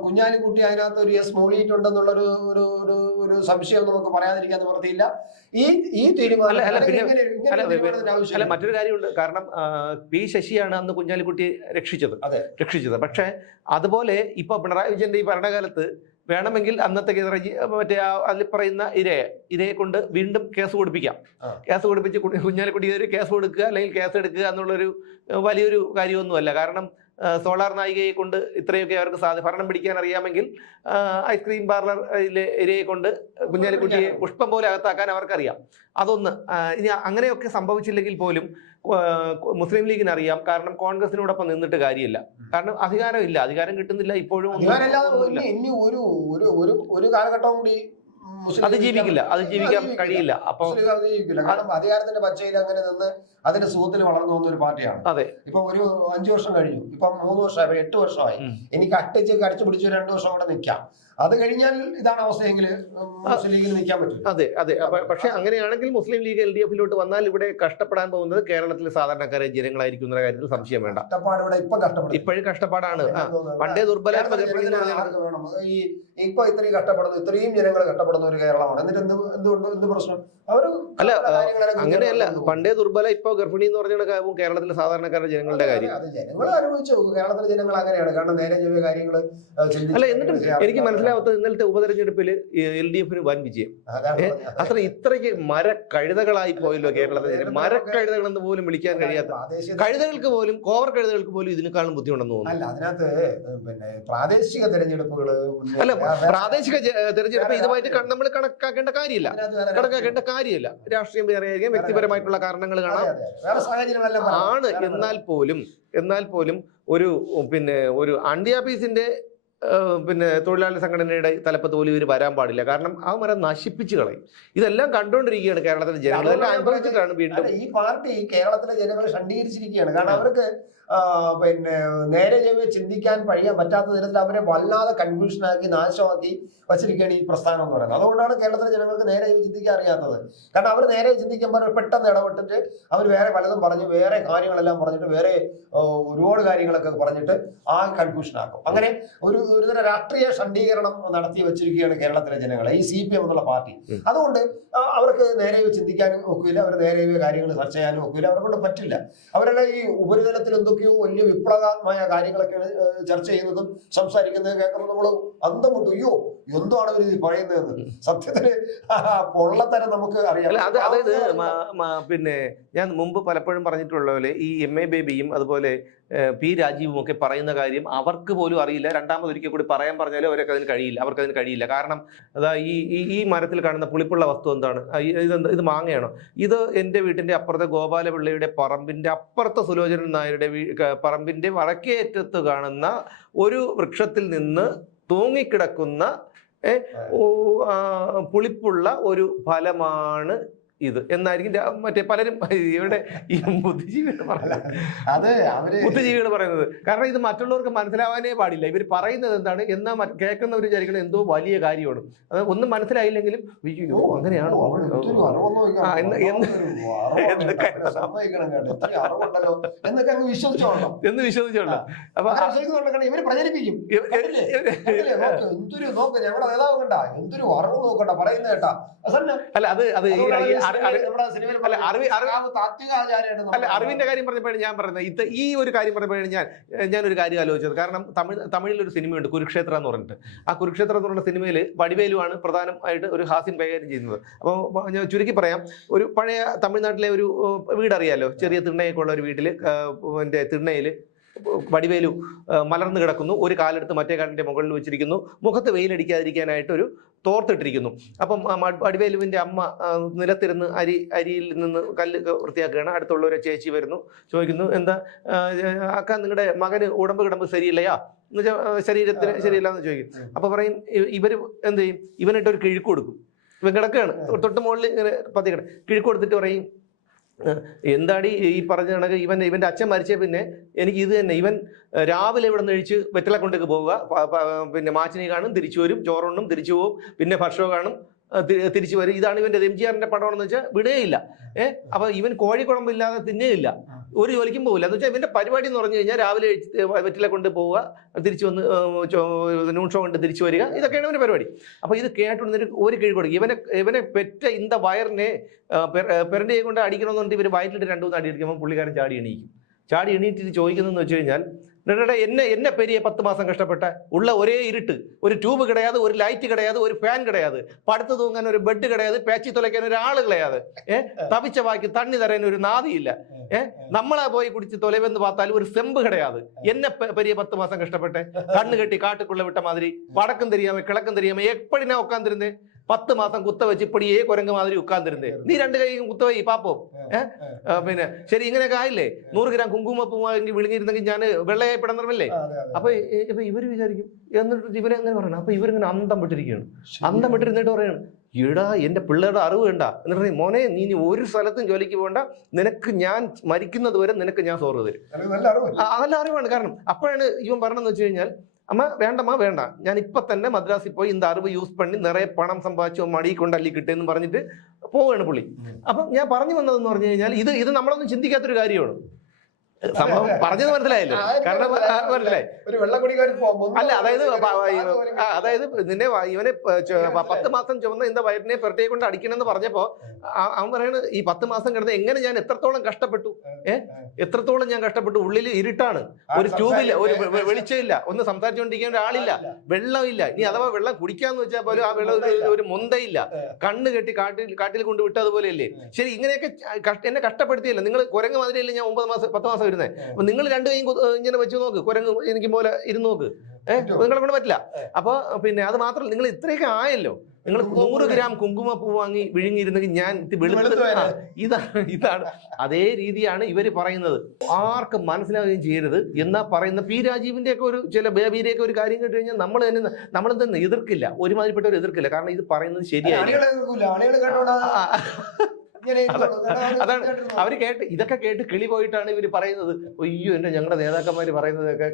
Speaker 2: കുഞ്ഞാലിക്കുട്ടി അതിനകത്ത് ഒരു എസ് മൂളിയിട്ടുണ്ടെന്നുള്ള ഒരു ഒരു ഒരു ഒരു സംശയം നമുക്ക് പറയാതിരിക്കാൻ നിവർത്തിയില്ല ഈ ഈ തീരുമാനം
Speaker 1: മറ്റൊരു കാര്യമുണ്ട് കാരണം പി ശശിയാണ് അന്ന് കുഞ്ഞാലിക്കുട്ടി രക്ഷിച്ചത് രക്ഷിച്ചത് പക്ഷേ അതുപോലെ ഇപ്പൊ പിണറായി വിജയന്റെ ഈ ഭരണകാലത്ത് വേണമെങ്കിൽ അന്നത്തെ മറ്റേ അതിൽ പറയുന്ന ഇരയെ ഇരയെ കൊണ്ട് വീണ്ടും കേസ് കൊടുപ്പിക്കാം കേസ് കൊടുപ്പിച്ച് കുഞ്ഞാലിക്കുട്ടി ഒരു കേസ് കൊടുക്കുക അല്ലെങ്കിൽ കേസ് എടുക്കുക എന്നുള്ളൊരു വലിയൊരു കാര്യമൊന്നുമല്ല കാരണം സോളാർ നായികയെ കൊണ്ട് ഇത്രയൊക്കെ അവർക്ക് സാധ്യ ഭരണം പിടിക്കാൻ അറിയാമെങ്കിൽ ഐസ്ക്രീം പാർലറിലെ ഏരിയയെ കൊണ്ട് കുഞ്ഞാലിക്കുട്ടിയെ പുഷ്പം പോലെ അകത്താക്കാൻ അവർക്കറിയാം അതൊന്ന് ഇനി അങ്ങനെയൊക്കെ സംഭവിച്ചില്ലെങ്കിൽ പോലും മുസ്ലിം ലീഗിന് അറിയാം കാരണം കോൺഗ്രസിനോടൊപ്പം നിന്നിട്ട് കാര്യമില്ല കാരണം അധികാരമില്ല അധികാരം കിട്ടുന്നില്ല ഇപ്പോഴും
Speaker 2: ഇനി ഒരു ഒരു ഒരു കാലഘട്ടം കൂടി
Speaker 1: അത് ജീവിക്കില്ല അത് ജീവിക്കാൻ കഴിയില്ല
Speaker 2: അപ്പൊ അധികാരത്തിന്റെ പച്ചയിൽ അങ്ങനെ നിന്ന് അതിന്റെ സുഖത്തിൽ വളർന്നു പോകുന്ന ഒരു പാർട്ടിയാണ് അതെ ഇപ്പൊ ഒരു അഞ്ചു വർഷം കഴിഞ്ഞു ഇപ്പൊ മൂന്ന് വർഷമായി എട്ട് വർഷമായി എനിക്ക് അട്ടിച്ച് കടിച്ചു പിടിച്ച് രണ്ടു വർഷം കൂടെ നിൽക്കാം അത് കഴിഞ്ഞാൽ ഇതാണ് അവസ്ഥയെങ്കിൽ
Speaker 1: മുസ്ലിം ലീഗിൽ നിൽക്കാൻ പറ്റും അതെ അതെ പക്ഷെ അങ്ങനെയാണെങ്കിൽ മുസ്ലിം ലീഗ് എൽ ഡി എഫിലോട്ട് വന്നാൽ ഇവിടെ കഷ്ടപ്പെടാൻ പോകുന്നത് കേരളത്തിലെ സാധാരണക്കാരെ ജനങ്ങളായിരിക്കും എന്ന കാര്യത്തിൽ സംശയം വേണ്ട ഇപ്പോഴും കഷ്ടപ്പാടാണ്
Speaker 2: പണ്ടേ ദുർബല ഈ ഇപ്പൊ ഇത്രയും കഷ്ടപ്പെടുന്നു ഇത്രയും ജനങ്ങൾ കഷ്ടപ്പെടുന്ന ഒരു കേരളമാണ് എന്നിട്ട് എന്ത് എന്ത്
Speaker 1: പ്രശ്നം അവർ അല്ല അങ്ങനെയല്ല പണ്ടേ ദുർബല ഇപ്പൊ ഗർഭിണി എന്ന് കാര്യവും കേരളത്തിലെ സാധാരണക്കാരുടെ ജനങ്ങളുടെ
Speaker 2: കാര്യം കേരളത്തിലെ ജനങ്ങൾ അങ്ങനെയാണ്
Speaker 1: കാരണം അല്ല എന്നിട്ടും എനിക്ക് മനസ്സിലാവാത്ത ഇന്നലത്തെ ഉപതെരഞ്ഞെടുപ്പിൽ എൽ ഡി എഫിന് വൻ വിജയം അത്ര ഇത്രയ്ക്ക് മര കഴുതകളായി പോയല്ലോ കേരളത്തിലെ ജനം മര കഴുതകളെന്ന് പോലും വിളിക്കാൻ കഴിയാത്ത കഴുതകൾക്ക് പോലും കോവർ കഴുതകൾക്ക് പോലും ഇതിനേക്കാളും ബുദ്ധിമുട്ടെന്ന്
Speaker 2: തോന്നുന്നു അല്ല അതിനകത്ത് പിന്നെ പ്രാദേശിക തെരഞ്ഞെടുപ്പുകൾ
Speaker 1: അല്ല പ്രാദേശിക തെരഞ്ഞെടുപ്പ് ഇതുമായിട്ട് നമ്മൾ കണക്കാക്കേണ്ട കാര്യമില്ല കണക്കാക്കേണ്ട കാര്യമില്ല രാഷ്ട്രീയം വേറെയായിരിക്കും വ്യക്തിപരമായിട്ടുള്ള കാരണങ്ങൾ കാണാം ആണ് എന്നാൽ പോലും എന്നാൽ പോലും ഒരു പിന്നെ ഒരു അണ്ടിയാപീസിന്റെ പിന്നെ തൊഴിലാളി സംഘടനയുടെ തലപ്പത്ത് പോലും ഇവർ വരാൻ പാടില്ല കാരണം ആ മരം നശിപ്പിച്ചു കളയും ഇതെല്ലാം കണ്ടുകൊണ്ടിരിക്കുകയാണ് കേരളത്തിലെ ജനങ്ങൾ
Speaker 2: അനുഭവിച്ചിട്ടാണ് വീണ്ടും ഈ പാർട്ടി കേരളത്തിലെ ജനങ്ങളെ ഷണ്ടീകരിച്ചിരിക്കുകയാണ് കാരണം അവർക്ക് പിന്നെ നേരെ ചെവി ചിന്തിക്കാൻ കഴിയാൻ പറ്റാത്ത തരത്തിൽ അവരെ വല്ലാതെ കൺഫ്യൂഷനാക്കി നാശമാക്കി വച്ചിരിക്കുകയാണ് ഈ പ്രസ്ഥാനം എന്ന് പറയുന്നത് അതുകൊണ്ടാണ് കേരളത്തിലെ ജനങ്ങൾക്ക് നേരെ ചിന്തിക്കാൻ അറിയാത്തത് കാരണം അവർ നേരെ ചിന്തിക്കുമ്പോൾ പെട്ടെന്ന് ഇടപെട്ടിട്ട് അവർ വേറെ പലതും പറഞ്ഞ് വേറെ കാര്യങ്ങളെല്ലാം പറഞ്ഞിട്ട് വേറെ ഒരുപാട് കാര്യങ്ങളൊക്കെ പറഞ്ഞിട്ട് ആ കൺഫ്യൂഷനാക്കും അങ്ങനെ ഒരു ഒരുതരം രാഷ്ട്രീയ ഷണ്ഡീകരണം നടത്തി വെച്ചിരിക്കുകയാണ് കേരളത്തിലെ ജനങ്ങളെ ഈ സി പി എം എന്നുള്ള പാർട്ടി അതുകൊണ്ട് അവർക്ക് നേരെ ചിന്തിക്കാനും ഒക്കില്ല അവർ നേരെ കാര്യങ്ങൾ ചർച്ച ചെയ്യാനും ഒക്കില്ല അവരെ കൊണ്ട് പറ്റില്ല അവരുടെ ഈ ഉപരിതലത്തിൽ എന്തൊക്കെയോ വലിയ വിപ്ലവകരമായ കാര്യങ്ങളൊക്കെയാണ് ചർച്ച ചെയ്യുന്നതും സംസാരിക്കുന്നതും കേൾക്കുന്നതും നമ്മൾ അന്തം അയ്യോ എന്തുമാണ് ഇവർ പറയുന്നതെന്ന് സത്യത്തിൽ പൊള്ളത്തരം നമുക്ക് അറിയാം
Speaker 1: അതായത് പിന്നെ ഞാൻ മുമ്പ് പലപ്പോഴും പറഞ്ഞിട്ടുള്ള പോലെ ഈ എം എ ബേബിയും അതുപോലെ പി രാജീവും ഒക്കെ പറയുന്ന കാര്യം അവർക്ക് പോലും അറിയില്ല രണ്ടാമത് ഒരിക്കൽ കൂടി പറയാൻ പറഞ്ഞാലും അവർക്ക് അതിന് കഴിയില്ല അവർക്ക് അതിന് കഴിയില്ല കാരണം അതാ ഈ ഈ മരത്തിൽ കാണുന്ന പുളിപ്പുള്ള വസ്തു എന്താണ് ഇത് ഇത് മാങ്ങയാണോ ഇത് എൻ്റെ വീട്ടിൻ്റെ അപ്പുറത്തെ ഗോപാലപിള്ളയുടെ പറമ്പിൻ്റെ അപ്പുറത്തെ സുലോചനൻ നായരുടെ പറമ്പിൻ്റെ വടക്കേറ്റത്ത് കാണുന്ന ഒരു വൃക്ഷത്തിൽ നിന്ന് തൂങ്ങിക്കിടക്കുന്ന പുളിപ്പുള്ള ഒരു ഫലമാണ് ഇത് എന്നായിരിക്കും മറ്റേ പലരും ഇവരുടെ ഈ ബുദ്ധിജീവികൾ പറയുന്നത് അത് ബുദ്ധിജീവികൾ പറയുന്നത് കാരണം ഇത് മറ്റുള്ളവർക്ക് മനസ്സിലാവാനേ പാടില്ല ഇവർ പറയുന്നത് എന്താണ് എന്നാ കേൾക്കുന്നവർ വിചാരിക്കുന്നത് എന്തോ വലിയ കാര്യമാണ് അത് ഒന്നും മനസ്സിലായില്ലെങ്കിലും
Speaker 2: അയ്യോ അങ്ങനെയാണോ അങ്ങ് എന്ന് വിശ്വസിച്ചോളാം അപ്പൊ ഇവര് പ്രചരിപ്പിക്കും നോക്കണ്ട അല്ല അത് അത് അല്ല അറിവിന്റെ കാര്യം പറഞ്ഞപ്പോഴാണ് ഞാൻ പറയുന്നത് ഇത് ഈ ഒരു കാര്യം പറഞ്ഞപ്പോഴാണ് ഞാൻ ഞാൻ ഒരു കാര്യം ആലോചിച്ചത് കാരണം തമിഴ് തമിഴിലൊരു സിനിമയുണ്ട് കുരുക്ഷേത്രം എന്ന് പറഞ്ഞിട്ട് ആ കുരുക്ഷേത്രം എന്ന് പറഞ്ഞ സിനിമയിൽ വടിവേലുവാണ് പ്രധാനമായിട്ട് ഒരു ഹാസ്യം കൈകാര്യം ചെയ്യുന്നത് അപ്പോൾ ഞാൻ ചുരുക്കി പറയാം ഒരു പഴയ തമിഴ്നാട്ടിലെ ഒരു വീടറിയാലോ ചെറിയ തിണ്ണയൊക്കെ ഉള്ള ഒരു വീട്ടിൽ എൻ്റെ തിണ്ണയിൽ വടിവേലു മലർന്നു കിടക്കുന്നു ഒരു കാലെടുത്ത് മറ്റേ കാലിൻ്റെ മുകളിൽ വെച്ചിരിക്കുന്നു മുഖത്ത് വെയിലടിക്കാതിരിക്കാനായിട്ട് ഒരു തോർത്തിട്ടിരിക്കുന്നു അപ്പം വടിവേലുവിൻ്റെ അമ്മ നിലത്തിരുന്ന് അരി അരിയിൽ നിന്ന് കല്ല് വൃത്തിയാക്കുകയാണ് അടുത്തുള്ള ഒരു ചേച്ചി വരുന്നു ചോദിക്കുന്നു എന്താ അക്ക നിങ്ങളുടെ മകന് ഉടമ്പ് കിടമ്പ് ശരിയില്ലയാ എന്നുവെച്ചാൽ ശരീരത്തിന് ശരിയില്ല എന്ന് ചോദിക്കും അപ്പോൾ പറയും ഇവർ എന്ത് ചെയ്യും ഇവനായിട്ട് ഒരു കിഴുക്ക് കൊടുക്കും ഇവൻ കിടക്കുകയാണ് തൊട്ട് മുകളിൽ ഇങ്ങനെ പതിക്കണം കിഴുക്ക് കൊടുത്തിട്ട് പറയും എന്താടി ഈ പറഞ്ഞ കണക്ക് ഇവൻ ഇവൻ്റെ അച്ഛൻ മരിച്ച പിന്നെ എനിക്ക് ഇത് തന്നെ ഇവൻ രാവിലെ ഇവിടെ ഒഴിച്ച് വെറ്റല കൊണ്ടേക്ക് പോവുക പിന്നെ മാച്ചിനെ കാണും തിരിച്ചു വരും ചോറുണ്ണും തിരിച്ചു പോവും പിന്നെ ഭക്ഷണം കാണും തിരിച്ചു വരും ഇതാണ് ഇവൻ്റെ എം ജി ആറിൻ്റെ പടമാണെന്ന് വെച്ചാൽ വിടുകയില്ല ഏഹ് അപ്പോൾ ഇവൻ കോഴിക്കുഴമ്പില്ലാതെ തിന്നുകയില്ല ഒരു ജോലിക്കും പോകില്ല എന്ന് വെച്ചാൽ ഇവൻ്റെ പരിപാടി എന്ന് പറഞ്ഞു കഴിഞ്ഞാൽ രാവിലെ വെറ്റില കൊണ്ട് പോവുക തിരിച്ചു വന്ന് നൂൺ ഷോ കൊണ്ട് തിരിച്ചു വരിക ഇതൊക്കെയാണ് ഇവൻ്റെ പരിപാടി അപ്പോൾ ഇത് കേട്ടുകൊണ്ട് ഒരു കിഴി കൊടുക്കും ഇവനെ ഇവനെ പെറ്റ ഇന്ത വയറിനെ പെരൻ്റെ കൊണ്ട് അടിക്കണമെന്നുണ്ടെങ്കിൽ ഇവർ വയറ്റിലിട്ട് രണ്ടു മൂന്ന് അടി അടിക്കുമ്പോൾ പുള്ളിക്കാരൻ ചാടി എണീക്കും ചാടി എണീറ്റിട്ട് ചോദിക്കുന്നതെന്ന് വെച്ച് കഴിഞ്ഞാൽ എന്നെ എന്നെ പെരിയ പത്ത് മാസം കഷ്ടപ്പെട്ട ഉള്ള ഒരേ ഇരുട്ട് ഒരു ട്യൂബ് കിടയാതെ ഒരു ലൈറ്റ് കിടയാതെ ഒരു ഫാൻ കിടയാതെ പടുത്ത് തൂങ്ങാൻ ഒരു ബെഡ് കിടയാതെ പേച്ചി തുലയ്ക്കാൻ ഒരാള് കിടയാതെ തവിച്ച വാക്കി തണ്ണി തരാൻ ഒരു നാദിയില്ല ഏഹ് നമ്മളാ പോയി കുടിച്ച് തൊലവെന്ന് പാത്താൽ ഒരു സെമ്പ് കിടയാതെ എന്നെ പെരിയ പത്ത് മാസം കഷ്ടപ്പെട്ടെ കണ്ണ് കെട്ടി കാട്ടുക്കുള്ള വിട്ട മാതിരി പടക്കം തരിയാമേ കിളക്കം തരിയാമേ എപ്പോഴിനാ ഉക്കാൻ തരുന്നേ பத்து മാസം குத்த வச்சு ഇപ്പടിയേ குரங்கு மாதிரி உட்கார்ந்துருந்து നീ രണ്ട് കൈ കുത്ത പോയി പാപ്പോ പിന്നെ ശരി ഇങ്ങനെയൊക്കെ ആയില്ലേ നൂറ് ഗ്രാം കുങ്കുമപ്പുമായി വിളിഞ്ഞിരുന്നെങ്കിൽ ഞാൻ വെള്ളയായി പെടുന്നില്ലേ അപ്പൊ ഇപ്പൊ ഇവർ വിചാരിക്കും എന്നിട്ട് ഇവരെ അങ്ങനെ പറയണം അപ്പൊ ഇവരിങ്ങനെ അന്തം വിട്ടിരിക്കുകയാണ് അന്തം വിട്ടിരുന്നിട്ട് പറയണം ഇടാ എൻ്റെ പിള്ളേരുടെ അറിവ് വേണ്ട എന്നിട്ട് മോനെ നീ ഒരു സ്ഥലത്തും ജോലിക്ക് പോകണ്ട നിനക്ക് ഞാൻ മരിക്കുന്നത് വരെ നിനക്ക് ഞാൻ സോറ് തരും നല്ല അറിവാണ് കാരണം അപ്പോഴാണ് ഇവൻ പറഞ്ഞതെന്ന് വെച്ച് കഴിഞ്ഞാൽ അമ്മ വേണ്ടമ്മ വേണ്ട ഞാൻ ഇപ്പൊ തന്നെ മദ്രാസിൽ പോയി ഇന്ന് അറിവ് യൂസ് പണി നിറയെ പണം സമ്പാദിച്ചു മടി കൊണ്ടല്ലി കിട്ടുമെന്ന് പറഞ്ഞിട്ട് പോവുകയാണ് പുള്ളി അപ്പൊ ഞാൻ പറഞ്ഞു വന്നതെന്ന് പറഞ്ഞു കഴിഞ്ഞാൽ ഇത് ഇത് നമ്മളൊന്നും ചിന്തിക്കാത്തൊരു കാര്യമാണ് സംഭവം പറഞ്ഞത് മനസ്സിലായല്ലോ കാരണം മനസ്സിലായി അല്ല അതായത് അതായത് നിന്നെ ഇവനെ പത്ത് മാസം ചുമന്ന ഇന്ന വയറ്റിനെ പെരട്ടിയെ കൊണ്ട് അടിക്കണമെന്ന് പറഞ്ഞപ്പോ അവൻ പറയണത് ഈ പത്ത് മാസം കിടന്ന് എങ്ങനെ ഞാൻ എത്രത്തോളം കഷ്ടപ്പെട്ടു ഏ എത്രത്തോളം ഞാൻ കഷ്ടപ്പെട്ടു ഉള്ളിൽ ഇരുട്ടാണ് ഒരു ട്യൂബില്ല ഒരു വെളിച്ചമില്ല ഒന്ന് സംസാരിച്ചുകൊണ്ടിരിക്കാൻ ഒരാളില്ല വെള്ളമില്ല ഇനി അഥവാ വെള്ളം കുടിക്കാന്ന് വെച്ചാൽ പോലും ആ വെള്ളം ഒരു മുന്തയില്ല കണ്ണ് കെട്ടി കാട്ടിൽ കാട്ടിൽ കൊണ്ട് വിട്ടതുപോലെയല്ലേ ശരി ഇങ്ങനെയൊക്കെ എന്നെ കഷ്ടപ്പെടുത്തിയല്ല നിങ്ങൾ കുരങ്ങ് മാതിരിയല്ലേ ഞാൻ ഒമ്പത് മാസം പത്ത് മാസം ഇരുന്നേ അപ്പൊ നിങ്ങൾ രണ്ടു കൈയും ഇങ്ങനെ വെച്ച് നോക്ക് കുരങ്ങ് എനിക്ക് പോലെ ഇരുന്ന് നോക്ക് നിങ്ങളെ കൊണ്ട് പറ്റില്ല അപ്പൊ പിന്നെ അത് മാത്രമല്ല നിങ്ങൾ ഇത്രയൊക്കെ ആയല്ലോ നിങ്ങൾ നൂറ് ഗ്രാം കുങ്കുമപ്പൂ വാങ്ങി വിഴുങ്ങിയിരുന്നെങ്കിൽ ഞാൻ ഇതാണ് ഇതാണ് അതേ രീതിയാണ് ഇവർ പറയുന്നത് ആർക്കും മനസ്സിലാവുകയും ചെയ്യരുത് എന്നാ പറയുന്ന പി രാജീവിന്റെ ഒക്കെ ഒരു ചില ബേബിയുടെ ഒക്കെ ഒരു കാര്യം കേട്ട് കഴിഞ്ഞാൽ നമ്മൾ തന്നെ നമ്മൾ തന്നെ എതിർക്കില്ല ഒരുമാതിരിപ്പെട്ടവർ എതിർക്കില്ല കാരണം ഇത് പറയുന്നത് ശരിയായി അതാണ് അവർ കേട്ട് ഇതൊക്കെ കേട്ട് കിളി പോയിട്ടാണ് ഇവര് പറയുന്നത് അയ്യോ എന്നെ ഞങ്ങളുടെ നേതാക്കന്മാര് പറയുന്നതൊക്കെ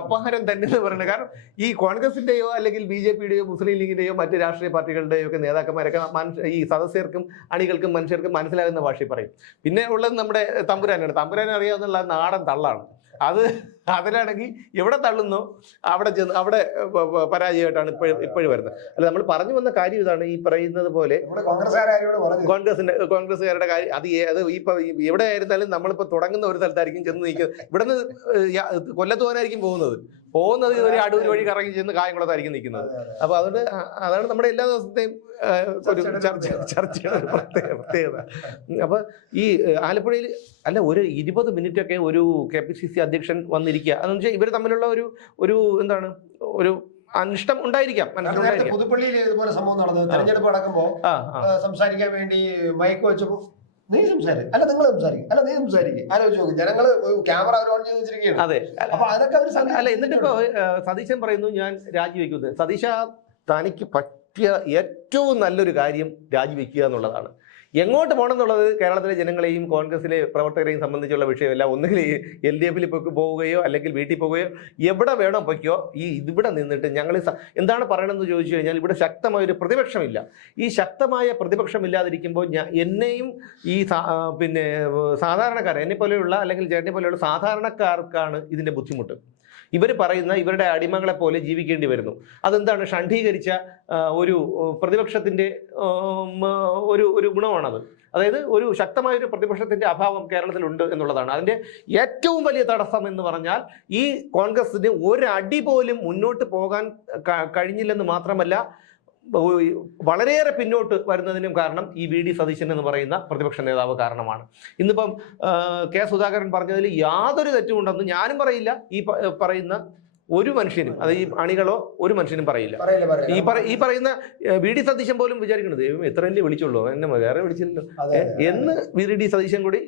Speaker 2: അപഹാരം തന്നെ എന്ന് പറയുന്നത് കാരണം ഈ കോൺഗ്രസിന്റെയോ അല്ലെങ്കിൽ ബി ജെ പിയുടെയോ മുസ്ലിം ലീഗിന്റെയോ മറ്റ് രാഷ്ട്രീയ പാർട്ടികളുടെയോ ഒക്കെ നേതാക്കന്മാരൊക്കെ ഈ സദസ്യർക്കും അണികൾക്കും മനുഷ്യർക്കും മനസ്സിലാകുന്ന ഭാഷയിൽ പറയും പിന്നെ ഉള്ളത് നമ്മുടെ തമ്പുരാനാണ് തമ്പുരാനെ അറിയാവുന്ന നാടൻ തള്ളാണ് അത് അതിലാണെങ്കിൽ എവിടെ തള്ളുന്നോ അവിടെ ചെന്ന് അവിടെ പരാജയമായിട്ടാണ് ഇപ്പോഴും ഇപ്പോഴും വരുന്നത് അല്ല നമ്മൾ പറഞ്ഞു വന്ന കാര്യം ഇതാണ് ഈ പറയുന്നത് പോലെ കോൺഗ്രസിന്റെ കോൺഗ്രസ്സുകാരുടെ കാര്യം അത് അത് ഇപ്പൊ എവിടെ ആയിരുന്നാലും നമ്മളിപ്പോ തുടങ്ങുന്ന ഒരു സ്ഥലത്തായിരിക്കും ചെന്ന് നിൽക്കുന്നത് ഇവിടുന്ന് കൊല്ലത്ത് പോകാനായിരിക്കും പോകുന്നത് പോകുന്നത് ഒരു അടൂർ വഴി കറങ്ങി ചെന്ന് കായംകുളത്തായിരിക്കും നിൽക്കുന്നത് അപ്പൊ അതുകൊണ്ട് അതാണ് നമ്മുടെ എല്ലാ ദിവസത്തെയും ഒരു ചർച്ച ചർച്ചയുടെ പ്രത്യേക പ്രത്യേകത അപ്പൊ ഈ ആലപ്പുഴയിൽ അല്ല ഒരു ഇരുപത് മിനിറ്റ് ഒക്കെ ഒരു കെ പി സി സി അധ്യക്ഷൻ വന്നിരിക്കുക അതെന്ന് വെച്ചാൽ ഇവർ തമ്മിലുള്ള ഒരു ഒരു എന്താണ് ഒരു അനിഷ്ടം ഉണ്ടായിരിക്കാം മനസ്സിലുണ്ടായിരിക്കാം പുതുപ്പള്ളിയിൽ ഇതുപോലെ സംഭവം നടന്നത് തെരഞ്ഞെടുപ്പ് നടക്കുമ്പോ സംസാരിക്കാൻ വേണ്ടി മയക്ക് വെച്ചപ്പോ നീ സംസാരിക്കും അല്ല നിങ്ങൾ സംസാരിക്കും അല്ല നീ സംസാരിക്കും ആലോചിച്ച് നോക്കും ജനങ്ങൾ ക്യാമറ അവർ ഓൺ ചെയ്ത് വെച്ചിരിക്കുകയാണ് അതെ അപ്പൊ അതൊക്കെ അവർ അല്ല എന്നിട്ട് ഇപ്പൊ സതീശൻ പറയുന്നു ഞാൻ രാജിവെക്കുന്നത് സതീശ തനിക്ക് പറ്റിയ ഏറ്റവും നല്ലൊരു കാര്യം രാജിവെക്കുക എന്നുള്ളതാണ് എങ്ങോട്ട് പോകണം എന്നുള്ളത് കേരളത്തിലെ ജനങ്ങളെയും കോൺഗ്രസിലെ പ്രവർത്തകരെയും സംബന്ധിച്ചുള്ള വിഷയമല്ല ഒന്നുകിൽ എൽ ഡി എഫിൽ പോവുകയോ അല്ലെങ്കിൽ വീട്ടിൽ പോവുകയോ എവിടെ വേണോ പൊയ്ക്കോ ഈ ഇവിടെ നിന്നിട്ട് ഞങ്ങൾ എന്താണ് പറയണമെന്ന് ചോദിച്ചു കഴിഞ്ഞാൽ ഇവിടെ ശക്തമായ ഒരു പ്രതിപക്ഷമില്ല ഈ ശക്തമായ പ്രതിപക്ഷമില്ലാതിരിക്കുമ്പോൾ ഞാൻ എന്നെയും ഈ പിന്നെ സാധാരണക്കാരെ എന്നെ പോലെയുള്ള അല്ലെങ്കിൽ ചേട്ടനെ പോലെയുള്ള സാധാരണക്കാർക്കാണ് ഇതിൻ്റെ ബുദ്ധിമുട്ട് ഇവർ പറയുന്ന ഇവരുടെ അടിമകളെ പോലെ ജീവിക്കേണ്ടി വരുന്നു അതെന്താണ് ഷണ്ഡീകരിച്ച ഒരു പ്രതിപക്ഷത്തിൻ്റെ ഒരു ഒരു ഗുണമാണത് അതായത് ഒരു ശക്തമായ ഒരു പ്രതിപക്ഷത്തിന്റെ അഭാവം കേരളത്തിലുണ്ട് എന്നുള്ളതാണ് അതിന്റെ ഏറ്റവും വലിയ തടസ്സം എന്ന് പറഞ്ഞാൽ ഈ കോൺഗ്രസിന് ഒരടി പോലും മുന്നോട്ട് പോകാൻ കഴിഞ്ഞില്ലെന്ന് മാത്രമല്ല വളരെയേറെ പിന്നോട്ട് വരുന്നതിനും കാരണം ഈ വി ഡി സതീശൻ എന്ന് പറയുന്ന പ്രതിപക്ഷ നേതാവ് കാരണമാണ് ഇന്നിപ്പം കെ സുധാകരൻ പറഞ്ഞതിൽ യാതൊരു ഉണ്ടെന്ന് ഞാനും പറയില്ല ഈ പറയുന്ന ഒരു മനുഷ്യനും അത് ഈ അണികളോ ഒരു മനുഷ്യനും പറയില്ല ഈ ഈ പറയുന്ന വി ഡി സതീശൻ പോലും വിചാരിക്കുന്നത് ദൈവം എത്ര വലിയ വിളിച്ചുള്ളൂ എന്നെ വേറെ വിളിച്ചില്ലല്ലോ എന്ന് വി ഡി സതീശൻ കൂടി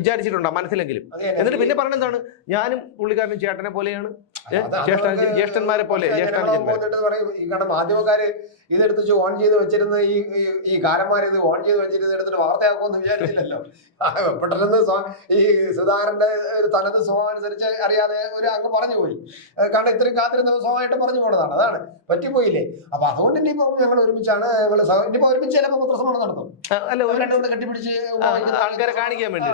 Speaker 2: വിചാരിച്ചിട്ടുണ്ടോ മനസ്സിലെങ്കിലും എന്നിട്ട് പിന്നെ പറഞ്ഞെന്താണ് ഞാനും പുള്ളിക്കാരനും ചേട്ടനെ പോലെയാണ് ജ്യേഷ്ഠന്മാരെ പോലെ മാധ്യമക്കാര് ഇതെടുത്ത് ഓൺ ചെയ്ത് വെച്ചിരുന്ന ഈ ഈ കാരന്മാര് ഇത് ഓൺ ചെയ്ത് വെച്ചിരുന്ന എടുത്തിട്ട് വാർത്തയാക്കുമെന്ന് വിചാരിച്ചില്ലല്ലോ പെട്ടെന്ന് ഈ സുധാകരന്റെ ഒരു തനത് സ്വഭാവം അനുസരിച്ച് അറിയാതെ ഒരു അങ്ങ് പറഞ്ഞു പോയി കാരണം ഇത്രയും കാത്തിരുന്ന സ്വഭാവമായിട്ട് പറഞ്ഞു പോണതാണ് അതാണ് പറ്റിപ്പോയില്ലേ അപ്പൊ അതുകൊണ്ട് ഇനി ഇപ്പൊ ഞങ്ങൾ ഒരുമിച്ചാണ് ഇനിയിപ്പോ ഒരുമിച്ച് ചിലപ്പോ പത്രസമ്മേളനം നടത്തും രണ്ടുകൊണ്ട് കെട്ടിപ്പിടിച്ച് ആൾക്കാരെ കാണിക്കാൻ വേണ്ടി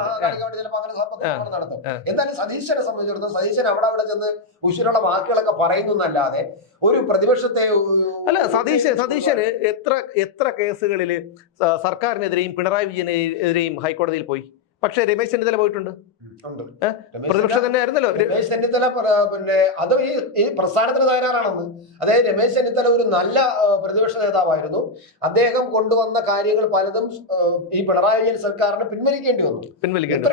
Speaker 2: ചിലപ്പോ അങ്ങനെ നടത്തും എന്തായാലും സതീശനെ സംബന്ധിച്ചിടത്തോളം സതീശൻ അവിടെ അവിടെ ചെന്ന് സതീശനുള്ള വാക്കുകളൊക്കെ പറയുന്നു എന്നല്ലാതെ ഒരു പ്രതിപക്ഷത്തെ അല്ല സതീശൻ സതീശന് എത്ര എത്ര കേസുകളിൽ സർക്കാരിനെതിരെയും പിണറായി വിജയനെതിരെയും ഹൈക്കോടതിയിൽ പോയി പക്ഷേ രമേശ് ചെന്നിത്തല പോയിട്ടുണ്ട് പ്രതിപക്ഷം തന്നെ ആയിരുന്നല്ലോ രമേശ് ചെന്നിത്തല പിന്നെ അത് ഈ ഈ പ്രസ്ഥാനത്തിന് തകരാറാണെന്ന് അതായത് രമേശ് ചെന്നിത്തല ഒരു നല്ല പ്രതിപക്ഷ നേതാവായിരുന്നു അദ്ദേഹം കൊണ്ടുവന്ന കാര്യങ്ങൾ പലതും ഈ പിണറായി വിജയൻ സർക്കാരിന് പിൻവലിക്കേണ്ടി വന്നു പിൻവലിക്കേണ്ടി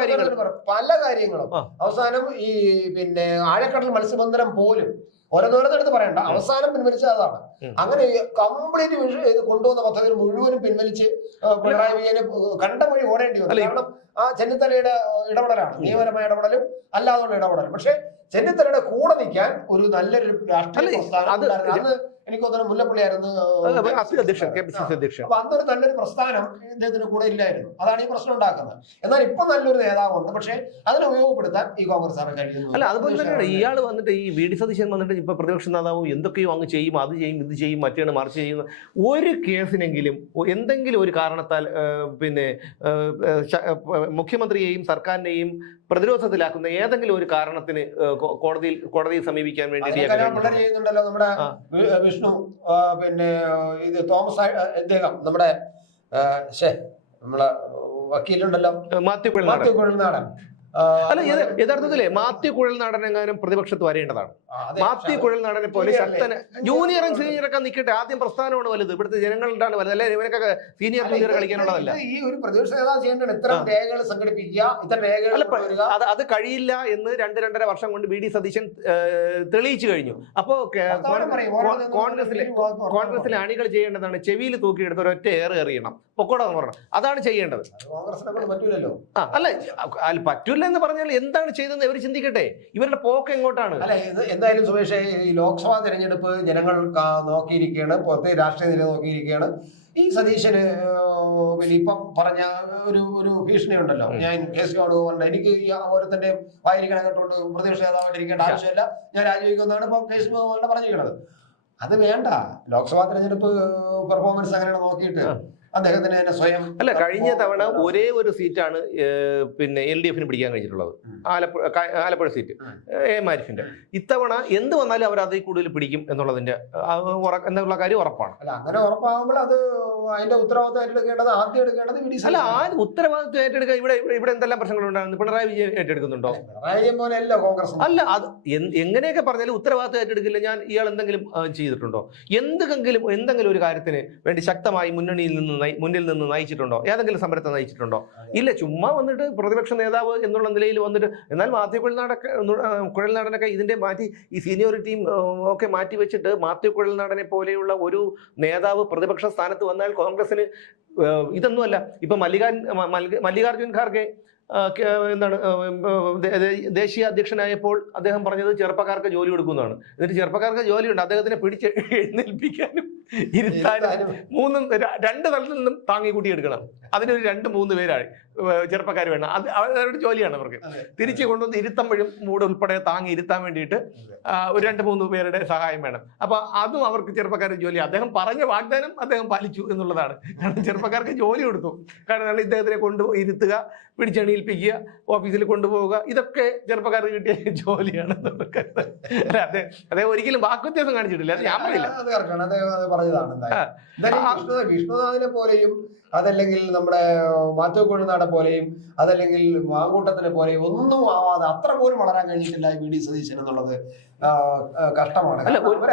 Speaker 2: കാര്യങ്ങൾ പല കാര്യങ്ങളും അവസാനം ഈ പിന്നെ ആഴക്കടൽ മത്സ്യബന്ധനം പോലും ദൂരത്തെ എടുത്ത് പറയണ്ട അവസാനം പിൻവലിച്ച അതാണ് അങ്ങനെ കംപ്ലീറ്റ് ഇത് കൊണ്ടുവന്ന പദ്ധതി മുഴുവനും പിൻവലിച്ച് പിണറായി വിജയന് കണ്ട വഴി ഓടേണ്ടി വന്നു കാരണം ആ ചെന്നിത്തലയുടെ ഇടപെടലാണ് നിയമപരമായ ഇടപെടലും അല്ലാതുള്ള ഇടപെടലും പക്ഷേ ചെന്നിത്തലയുടെ കൂടെ നിൽക്കാൻ ഒരു നല്ലൊരു രാഷ്ട്രീയ പ്രസ്ഥാനം അന്ന് എനിക്ക് തോന്നുന്നു മുല്ലപ്പള്ളിയായിരുന്നു അധ്യക്ഷൻ അധ്യക്ഷൻ അപ്പൊ അന്നൊരു നല്ലൊരു പ്രസ്ഥാനം ഇദ്ദേഹത്തിന് കൂടെ ഇല്ലായിരുന്നു അതാണ് ഈ പ്രശ്നം ഉണ്ടാക്കുന്നത് എന്നാൽ ഇപ്പൊ നല്ലൊരു നേതാവുണ്ട് പക്ഷെ അതിനെ ഉപയോഗപ്പെടുത്താൻ ഈ കോൺഗ്രസ് ആണ് കഴിയുന്നത് അല്ല അതുപോലെ തന്നെയാണ് ഇയാൾ വന്നിട്ട് ഈ വി ഡി സതീശൻ വന്നിട്ട് ഇപ്പൊ പ്രതിപക്ഷ നേതാവും എന്തൊക്കെയോ അങ്ങ് ചെയ്യും അത് ചെയ്യും ഇത് ചെയ്യും മറ്റേണ് മറിച്ച് ചെയ്യുന്ന ഒരു കേസിനെങ്കിലും എന്തെങ്കിലും ഒരു കാരണത്താൽ പിന്നെ മുഖ്യമന്ത്രിയെയും സർക്കാരിനെയും പ്രതിരോധത്തിലാക്കുന്ന ഏതെങ്കിലും ഒരു കാരണത്തിന് കോടതിയിൽ കോടതിയെ സമീപിക്കാൻ വേണ്ടി ചെയ്യുന്നുണ്ടല്ലോ നമ്മുടെ വിഷ്ണു പിന്നെ ഇത് തോമസ് ഇദ്ദേഹം നമ്മുടെ നമ്മളെ വക്കീലുണ്ടല്ലോ മാത്യു പിള്ളനാടൻ അല്ല യഥാർത്ഥത്തിലെ മാത്യു കുഴൽ നടൻ എങ്ങാനും പ്രതിപക്ഷത്ത് വരേണ്ടതാണ് മാത്യു കുഴൽ നടനെ പോലെ ശക്തനെ ജൂനിയറും സീനിയറൊക്കെ നിൽക്കട്ടെ ആദ്യം പ്രസ്ഥാനമാണ് വലുത് ഇവിടുത്തെ ജനങ്ങളുണ്ടാണ് വലുത് അല്ലെ ഇവരൊക്കെ സീനിയർ സീനിയർ കളിക്കാനുള്ളതല്ല ഈ ഒരു പ്രതിപക്ഷ നേതാവ് ചെയ്യേണ്ടത് ഇത്ര രേഖകൾ സംഘടിപ്പിക്കുക ഇത്ര അത് അത് കഴിയില്ല എന്ന് രണ്ട് രണ്ടര വർഷം കൊണ്ട് ബി ഡി സതീശൻ തെളിയിച്ചു കഴിഞ്ഞു അപ്പോ കോൺഗ്രസിലെ കോൺഗ്രസിലെ അണികൾ ചെയ്യേണ്ടതാണ് ചെവിയിൽ തൂക്കിയെടുത്ത് ഒരൊറ്റ ഏറെ എറിയണം പൊക്കോടാന്ന് പറയണം അതാണ് ചെയ്യേണ്ടത് കോൺഗ്രസിനെ പറ്റൂലല്ലോ അല്ല പറ്റൂല എന്ന് പറഞ്ഞാൽ എന്താണ് ചെയ്തതെന്ന് ഇവർ ചിന്തിക്കട്ടെ ഇവരുടെ പോക്ക് എങ്ങോട്ടാണ് അല്ല ഇത് എന്തായാലും സുമേഷ് ഈ ലോക്സഭാ തെരഞ്ഞെടുപ്പ് ജനങ്ങൾ നോക്കിയിരിക്കുകയാണ് പുറത്തെ രാഷ്ട്രീയ നില നോക്കിയിരിക്കുകയാണ് ഈ സതീശന് പിന്നെ ഇപ്പൊ പറഞ്ഞ ഒരു ഒരു ഭീഷണി ഉണ്ടല്ലോ ഞാൻ കേസ് ഗൗഡ് പറഞ്ഞ എനിക്ക് ഈ ഓരോരുത്തന്റെ വായിരിക്കണം കേട്ടോണ്ട് പ്രതിപക്ഷ നേതാവായിട്ടിരിക്കേണ്ട ആവശ്യമില്ല ഞാൻ രാജിവെക്കുന്നതാണ് ഇപ്പൊ കേസ് പറഞ്ഞിരിക്കുന്നത് അത് വേണ്ട ലോക്സഭാ തെരഞ്ഞെടുപ്പ് പെർഫോമൻസ് അങ്ങനെയാണ് നോക്കിയിട്ട് അദ്ദേഹത്തിന് തന്നെ സ്വയം അല്ല കഴിഞ്ഞ തവണ ഒരേ ഒരു സീറ്റാണ് പിന്നെ എൽ ഡി എഫിന് പിടിക്കാൻ കഴിഞ്ഞിട്ടുള്ളത് ആലപ്പുഴ ആലപ്പുഴ സീറ്റ് എ മാരിഫിന്റെ ഇത്തവണ എന്ത് വന്നാലും അവർ അതിൽ കൂടുതൽ പിടിക്കും എന്നുള്ളതിന്റെ എന്നുള്ള കാര്യം ഉറപ്പാണ് അല്ല അങ്ങനെ ഉറപ്പാകുമ്പോൾ അത് അതിന്റെ ഉത്തരവാദിത്വം ഏറ്റെടുക്കേണ്ടത് ആദ്യം എടുക്കേണ്ടത് അല്ല ആ ഉത്തരവാദിത്വം ഏറ്റെടുക്കുക ഇവിടെ ഇവിടെ എന്തെല്ലാം പ്രശ്നങ്ങൾ ഉണ്ടാകുന്നു പിണറായി വിജയൻ ഏറ്റെടുക്കുന്നുണ്ടോ അല്ല കോൺഗ്രസ് അല്ല അത് എങ്ങനെയൊക്കെ പറഞ്ഞാലും ഉത്തരവാദിത്വം ഏറ്റെടുക്കില്ല ഞാൻ ഇയാൾ എന്തെങ്കിലും ചെയ്തിട്ടുണ്ടോ എന്തെങ്കിലും എന്തെങ്കിലും ഒരു കാര്യത്തിന് വേണ്ടി ശക്തമായി മുന്നണിയിൽ നിന്ന് മുന്നിൽ നിന്ന് നയിച്ചിട്ടുണ്ടോ ഏതെങ്കിലും സമരത്തെ നയിച്ചിട്ടുണ്ടോ ഇല്ല ചുമ്മാ വന്നിട്ട് പ്രതിപക്ഷ നേതാവ് എന്നുള്ള നിലയിൽ വന്നിട്ട് എന്നാൽ മാത്യു കുഴൽനാടൊക്കെ കുഴൽനാടനൊക്കെ ഇതിൻ്റെ മാറ്റി ഈ സീനിയോറിറ്റിയും ഒക്കെ മാറ്റി വെച്ചിട്ട് മാത്യു കുഴൽനാടനെ പോലെയുള്ള ഒരു നേതാവ് പ്രതിപക്ഷ സ്ഥാനത്ത് വന്നാൽ കോൺഗ്രസിന് ഇതൊന്നുമല്ല ഇപ്പം മല്ലികാൻ മല്ലികാർജ്ജുൻ ഖാർഗെ എന്താണ് ദേശീയ അധ്യക്ഷനായപ്പോൾ അദ്ദേഹം പറഞ്ഞത് ചെറുപ്പക്കാർക്ക് ജോലി കൊടുക്കുന്നതാണ് എന്നിട്ട് ചെറുപ്പക്കാർക്ക് ജോലിയുണ്ട് അദ്ദേഹത്തിനെ പിടിച്ച് എഴുന്നേൽപ്പിക്കാനും ഇരുത്താനും മൂന്നും രണ്ട് തലത്തിൽ നിന്നും താങ്ങി കൂട്ടിയെടുക്കണം അതിനൊരു രണ്ട് മൂന്ന് പേരാണ് ചെറുപ്പക്കാർ വേണം അത് അവരുടെ ജോലിയാണ് അവർക്ക് തിരിച്ചു കൊണ്ടുവന്ന് ഇരുത്തുമ്പോഴും മൂട് ഉൾപ്പെടെ താങ്ങി ഇരുത്താൻ വേണ്ടിയിട്ട് ഒരു രണ്ട് മൂന്ന് പേരുടെ സഹായം വേണം അപ്പൊ അതും അവർക്ക് ചെറുപ്പക്കാരുടെ ജോലി അദ്ദേഹം പറഞ്ഞ വാഗ്ദാനം അദ്ദേഹം പാലിച്ചു എന്നുള്ളതാണ് കാരണം ചെറുപ്പക്കാർക്ക് ജോലി കൊടുത്തു കാരണം ഇദ്ദേഹത്തിനെ കൊണ്ടുപോയി ഇരുത്തുക പിടിച്ചെണീൽപ്പിക്കുക ഓഫീസിൽ കൊണ്ടുപോവുക ഇതൊക്കെ ചെറുപ്പക്കാർക്ക് കിട്ടിയ ജോലിയാണ് അതെ അതെ ഒരിക്കലും വാക്കുവ്യത്യാസം കാണിച്ചിട്ടില്ല അത് ഞാൻ പറയില്ല വിഷ്ണുനാഥിനെ പോലെയും അതല്ലെങ്കിൽ നമ്മുടെ മാറ്റോ കൊഴുനാടെ പോലെയും അതല്ലെങ്കിൽ മാങ്കൂട്ടത്തിനെ പോലെയും ഒന്നും ആവാതെ അത്ര പോലും വളരാൻ കഴിഞ്ഞിട്ടില്ല വി ഡി സതീശൻ എന്നുള്ളത് കഷ്ടമാണ്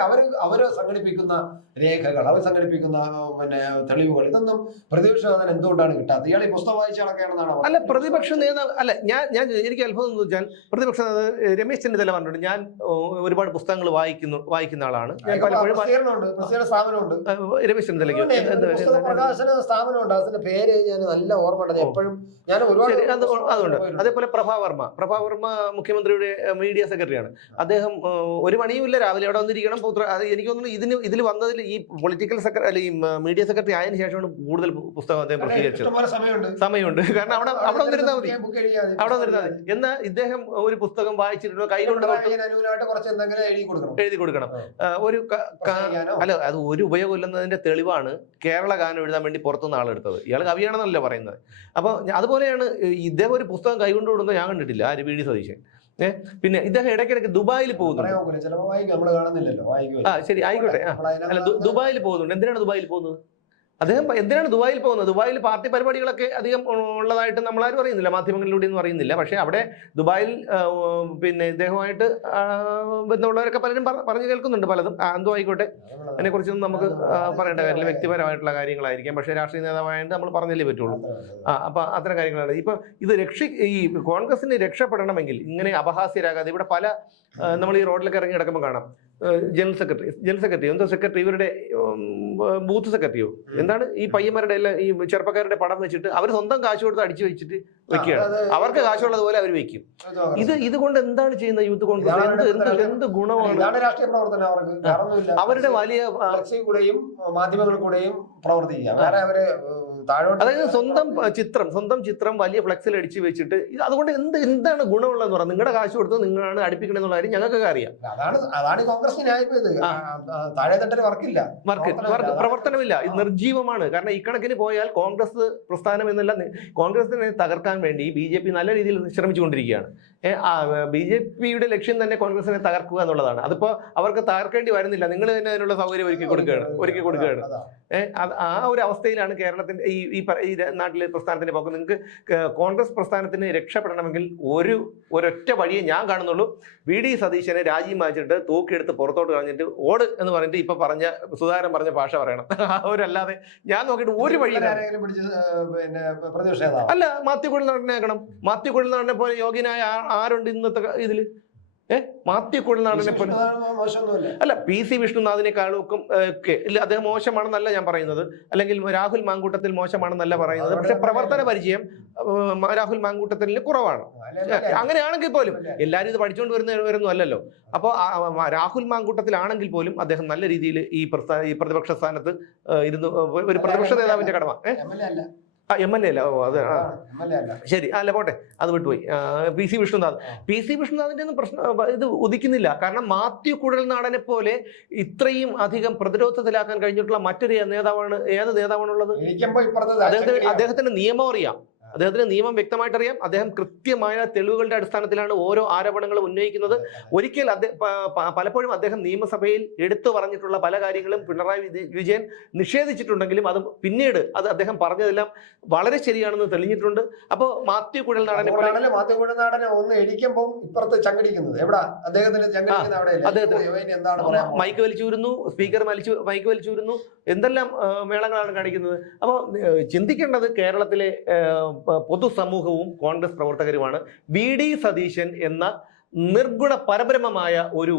Speaker 2: അവര് അവര് സംഘടിപ്പിക്കുന്ന രേഖകൾ അവർ സംഘടിപ്പിക്കുന്ന പിന്നെ തെളിവുകൾ ഇതൊന്നും പ്രതിപക്ഷനാഥൻ എന്തുകൊണ്ടാണ് കിട്ടാത്തത് ഇയാൾ ഈ പുസ്തകം വായിച്ചാളൊക്കെയാണെന്നാണ് അല്ല പ്രതിപക്ഷ നേതാവ് അല്ല ഞാൻ ഞാൻ എനിക്ക് അത്ഭുതം എന്ന് വെച്ചാൽ പ്രതിപക്ഷ നേതാവ് രമേശ് ചെന്നിത്തല പറഞ്ഞിട്ടുണ്ട് ഞാൻ ഒരുപാട് പുസ്തകങ്ങൾ വായിക്കുന്നു വായിക്കുന്ന ആളാണ് ഞാൻ പലപ്പോഴും രമേശ് ചെന്നിത്തലയ്ക്ക് സ്ഥാപനമുണ്ട് അതിന്റെ പേര് ഞാൻ നല്ല ഓർമ്മ എപ്പോഴും ഞാൻ ഒരുപാട് അതുകൊണ്ട് അതേപോലെ പ്രഭാവർമ്മ പ്രഭാവർമ്മ മുഖ്യമന്ത്രിയുടെ മീഡിയ സെക്രട്ടറിയാണ് അദ്ദേഹം ഒരു മണിയുമില്ല രാവിലെ അവിടെ വന്നിരിക്കണം പുത്ര അത് എനിക്ക് തോന്നുന്നു ഇതിന് ഇതിൽ വന്നതിൽ ഈ പൊളിറ്റിക്കൽ സെക്രട്ടറി അല്ലെങ്കിൽ മീഡിയ സെക്രട്ടറി ആയതിനു ശേഷമാണ് കൂടുതൽ പുസ്തകം അദ്ദേഹം പ്രസിദ്ധീകരിച്ചത് സമയമുണ്ട് കാരണം അവിടെ അവിടെ വന്നിരുന്നാൽ മതി അവിടെ വന്നിരുന്നാൽ മതി എന്ന് ഇദ്ദേഹം ഒരു പുസ്തകം വായിച്ചിട്ടുണ്ടോ കയ്യിലുണ്ടോ എഴുതി കൊടുക്കണം ഒരു അല്ല അത് ഒരു ഇല്ലെന്നതിന്റെ തെളിവാണ് കേരള ഗാനം എഴുതാൻ വേണ്ടി പുറത്തുനിന്ന് ആളെടുത്തത് ഇയാൾ കവിയാണെന്നല്ല പറയുന്നത് അപ്പോൾ അതുപോലെയാണ് ഇദ്ദേഹം ഒരു പുസ്തകം കൈകൊണ്ട് കൊടുത്തത് ഞാൻ കണ്ടിട്ടില്ല ആര് വി ഡി സതീശൻ ഏഹ് പിന്നെ ഇദ്ദേഹം ഇടയ്ക്കിടയ്ക്ക് ദുബായിൽ പോകുന്നുണ്ട് ആ ശരി ആയിക്കോട്ടെ അല്ല ദുബായിൽ പോകുന്നുണ്ട് എന്തിനാണ് ദുബായിൽ പോകുന്നത് അദ്ദേഹം എന്തിനാണ് ദുബായിൽ പോകുന്നത് ദുബായിൽ പാർട്ടി പരിപാടികളൊക്കെ അധികം ഉള്ളതായിട്ട് നമ്മളാരും അറിയുന്നില്ല മാധ്യമങ്ങളിലൂടെ ഒന്നും അറിയുന്നില്ല പക്ഷേ അവിടെ ദുബായിൽ പിന്നെ ഇദ്ദേഹമായിട്ട് ബന്ധമുള്ളവരൊക്കെ പലരും പറഞ്ഞു കേൾക്കുന്നുണ്ട് പലതും എന്തോ ആയിക്കോട്ടെ അതിനെക്കുറിച്ചൊന്നും നമുക്ക് പറയേണ്ട കാര്യം വ്യക്തിപരമായിട്ടുള്ള കാര്യങ്ങളായിരിക്കും പക്ഷേ രാഷ്ട്രീയ നേതാവായതുകൊണ്ട് നമ്മൾ പറഞ്ഞല്ലേ പറ്റുള്ളൂ ആ അപ്പം അത്തരം കാര്യങ്ങളാണ് ഇപ്പം ഇത് രക്ഷ ഈ കോൺഗ്രസിന് രക്ഷപ്പെടണമെങ്കിൽ ഇങ്ങനെ അപഹാസ്യരാകാതെ ഇവിടെ പല നമ്മൾ ഈ റോഡിലൊക്കെ ഇറങ്ങി കിടക്കുമ്പോൾ കാണാം ജനറൽ സെക്രട്ടറി ജനറൽ സെക്രട്ടറി എന്തോ സെക്രട്ടറി ഇവരുടെ ബൂത്ത് സെക്രട്ടറിയോ എന്താണ് ഈ പയ്യന്മാരുടെ എല്ലാം ഈ ചെറുപ്പക്കാരുടെ പടം വെച്ചിട്ട് അവർ സ്വന്തം കാശ് കൊടുത്ത് അടിച്ചു വെച്ചിട്ട് വെക്കുകയാണ് അവർക്ക് കാശുള്ളത് പോലെ അവർ വെക്കും ഇത് ഇതുകൊണ്ട് എന്താണ് ചെയ്യുന്ന യൂത്ത് കോൺഗ്രസ് എന്ത് എന്ത് എന്ത് ഗുണമാണ് അവരുടെ വലിയ മാധ്യമങ്ങൾ കൂടെയും പ്രവർത്തിക്കുക അതായത് സ്വന്തം ചിത്രം സ്വന്തം ചിത്രം വലിയ ഫ്ലെക്സിൽ അടിച്ചു വെച്ചിട്ട് അതുകൊണ്ട് എന്ത് എന്താണ് ഗുണമുള്ളതെന്ന് പറഞ്ഞാൽ നിങ്ങളുടെ കാശ് കൊടുത്ത് നിങ്ങളാണ് എന്നുള്ള കാര്യം ഞങ്ങൾക്കൊക്കെ അറിയാം അതാണ് അതാണ് കോൺഗ്രസ് വർക്കില്ല പ്രവർത്തനമില്ല ഇത് നിർജീവമാണ് കാരണം കണക്കിന് പോയാൽ കോൺഗ്രസ് പ്രസ്ഥാനം എന്നല്ല കോൺഗ്രസിനെ തകർക്കാൻ വേണ്ടി ബി ജെ പി നല്ല രീതിയിൽ ശ്രമിച്ചുകൊണ്ടിരിക്കുകയാണ് ബി ജെ പിയുടെ ലക്ഷ്യം തന്നെ കോൺഗ്രസിനെ തകർക്കുക എന്നുള്ളതാണ് അതിപ്പോ അവർക്ക് തകർക്കേണ്ടി വരുന്നില്ല നിങ്ങൾ തന്നെ അതിനുള്ള സൗകര്യം ഒരുക്കി കൊടുക്കുകയാണ് ഒരുക്കി കൊടുക്കുകയാണ് ആ ഒരു അവസ്ഥയിലാണ് കേരളത്തിന്റെ ഈ ഈ നാട്ടിലെ പ്രസ്ഥാനത്തിന് പോക്ക് നിങ്ങൾക്ക് കോൺഗ്രസ് പ്രസ്ഥാനത്തിന് രക്ഷപ്പെടണമെങ്കിൽ ഒരു ഒരൊറ്റ വഴിയെ ഞാൻ കാണുന്നുള്ളൂ വി ഡി സതീശനെ രാജിയും വാങ്ങിച്ചിട്ട് തൂക്കിയെടുത്ത് പുറത്തോട്ട് കളഞ്ഞിട്ട് ഓട് എന്ന് പറഞ്ഞിട്ട് ഇപ്പൊ പറഞ്ഞ സുധാകരൻ പറഞ്ഞ ഭാഷ പറയണം അവരല്ലാതെ ഞാൻ നോക്കിയിട്ട് ഒരു വഴി അല്ല മാത്യു കുഴൽ നടനെ ആക്കണം മാത്യു കുഴൽ നടനെ പോലെ യോഗ്യനായ ആരുണ്ട് ഇന്നത്തെ ഇതില് ഏഹ് മാത്യു കുഴൽനാടനെ അല്ല പി സി വിഷ്ണുനാഥിനെക്കാളും ഒക്കെ ഇല്ല അദ്ദേഹം മോശമാണെന്നല്ല ഞാൻ പറയുന്നത് അല്ലെങ്കിൽ രാഹുൽ മാങ്കൂട്ടത്തിൽ മോശമാണെന്നല്ല പറയുന്നത് പക്ഷെ പ്രവർത്തന പരിചയം രാഹുൽ മാങ്കൂട്ടത്തിന് കുറവാണ് അങ്ങനെയാണെങ്കിൽ പോലും എല്ലാരും ഇത് പഠിച്ചുകൊണ്ട് വരുന്ന വരുന്നു അല്ലല്ലോ അപ്പോൾ രാഹുൽ മാങ്കൂട്ടത്തിലാണെങ്കിൽ പോലും അദ്ദേഹം നല്ല രീതിയിൽ ഈ പ്രതിപക്ഷ സ്ഥാനത്ത് ഇരുന്ന് ഒരു പ്രതിപക്ഷ നേതാവിന്റെ കടമ ഏഹ് ആ എം എൽ എ അല്ല ഓ അതെ ആ. ശരി അല്ല പോട്ടെ അത് വിട്ടുപോയി പി സി വിഷ്ണുനാഥ് പി സി വിഷ്ണുനാഥിന്റെ ഒന്നും പ്രശ്നം ഇത് ഉദിക്കുന്നില്ല കാരണം മാത്യു കുഴൽ നാടനെ പോലെ ഇത്രയും അധികം പ്രതിരോധത്തിലാക്കാൻ കഴിഞ്ഞിട്ടുള്ള മറ്റൊരു നേതാവാണ് ഏത് നേതാവാണുള്ളത് അദ്ദേഹത്തിന് അദ്ദേഹത്തിന്റെ നിയമം അറിയാം അദ്ദേഹത്തിന് നിയമം വ്യക്തമായിട്ട് അറിയാം അദ്ദേഹം കൃത്യമായ തെളിവുകളുടെ അടിസ്ഥാനത്തിലാണ് ഓരോ ആരോപണങ്ങളും ഉന്നയിക്കുന്നത് ഒരിക്കൽ പലപ്പോഴും അദ്ദേഹം നിയമസഭയിൽ എടുത്തു പറഞ്ഞിട്ടുള്ള പല കാര്യങ്ങളും പിണറായി വിജയൻ നിഷേധിച്ചിട്ടുണ്ടെങ്കിലും അത് പിന്നീട് അത് അദ്ദേഹം പറഞ്ഞതെല്ലാം വളരെ ശരിയാണെന്ന് തെളിഞ്ഞിട്ടുണ്ട് അപ്പോൾ മാത്യു കുഴൽ മാത്യു കുഴൽനാടനെ ഒന്ന് ഇടിക്കുമ്പോൾ ഇപ്പുറത്ത് ചങ്കടിക്കുന്നത് എവിടെ മൈക്ക് വലിച്ചൂരുന്നു സ്പീക്കർ വലിച്ചു മൈക്ക് വലിച്ചൂരുന്നു എന്തെല്ലാം മേളങ്ങളാണ് കാണിക്കുന്നത് അപ്പോൾ ചിന്തിക്കേണ്ടത് കേരളത്തിലെ പൊതുസമൂഹവും കോൺഗ്രസ് പ്രവർത്തകരുമാണ് വി ഡി സതീശൻ എന്ന നിർഗുണ പരബ്രഹ്മമായ ഒരു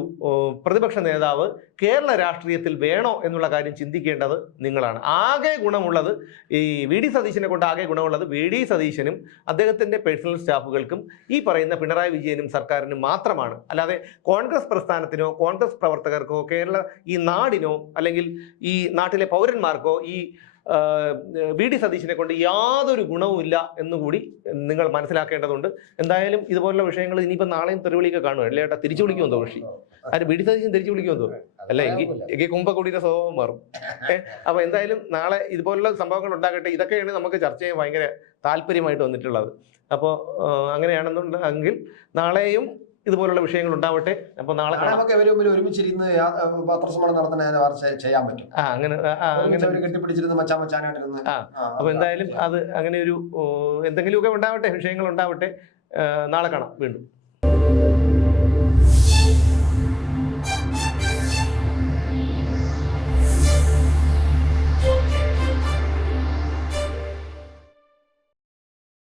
Speaker 2: പ്രതിപക്ഷ നേതാവ് കേരള രാഷ്ട്രീയത്തിൽ വേണോ എന്നുള്ള കാര്യം ചിന്തിക്കേണ്ടത് നിങ്ങളാണ് ആകെ ഗുണമുള്ളത് ഈ വി ഡി സതീശനെ കൊണ്ട് ആകെ ഗുണമുള്ളത് വി ഡി സതീശനും അദ്ദേഹത്തിൻ്റെ പേഴ്സണൽ സ്റ്റാഫുകൾക്കും ഈ പറയുന്ന പിണറായി വിജയനും സർക്കാരിനും മാത്രമാണ് അല്ലാതെ കോൺഗ്രസ് പ്രസ്ഥാനത്തിനോ കോൺഗ്രസ് പ്രവർത്തകർക്കോ കേരള ഈ നാടിനോ അല്ലെങ്കിൽ ഈ നാട്ടിലെ പൗരന്മാർക്കോ ഈ വി ഡി സതീശിനെ കൊണ്ട് യാതൊരു ഗുണവുമില്ല എന്നുകൂടി നിങ്ങൾ മനസ്സിലാക്കേണ്ടതുണ്ട് എന്തായാലും ഇതുപോലുള്ള വിഷയങ്ങൾ ഇനിയിപ്പോൾ നാളെയും തെരുവിളിയൊക്കെ കാണും അല്ലേ ഏട്ടാ തിരിച്ചു വിളിക്കുമോ തോഷി ആര് വി ഡി സതീശൻ തിരിച്ചു വിളിക്കുമോ തോന്നുന്നു അല്ല എങ്കിൽ എങ്കിൽ കുമ്പക്കൂടിയുടെ സ്വഭാവം മാറും ഏഹ് അപ്പോൾ എന്തായാലും നാളെ ഇതുപോലുള്ള സംഭവങ്ങൾ ഉണ്ടാകട്ടെ ഇതൊക്കെയാണ് നമുക്ക് ചർച്ച ചെയ്യാൻ ഭയങ്കര താല്പര്യമായിട്ട് വന്നിട്ടുള്ളത് അപ്പോൾ അങ്ങനെയാണെന്നുണ്ടെങ്കിൽ നാളെയും ഇതുപോലുള്ള വിഷയങ്ങൾ ഉണ്ടാവട്ടെ അപ്പൊ നാളെ നമുക്ക് ഒരുമിച്ചിരുന്ന് പത്രസമ്മേളനം ചെയ്യാൻ പറ്റും ആ അങ്ങനെ അങ്ങനെ മച്ചാ അപ്പൊ എന്തായാലും അത് അങ്ങനെ ഒരു എന്തെങ്കിലുമൊക്കെ ഉണ്ടാവട്ടെ വിഷയങ്ങൾ ഉണ്ടാവട്ടെ നാളെ കാണാം വീണ്ടും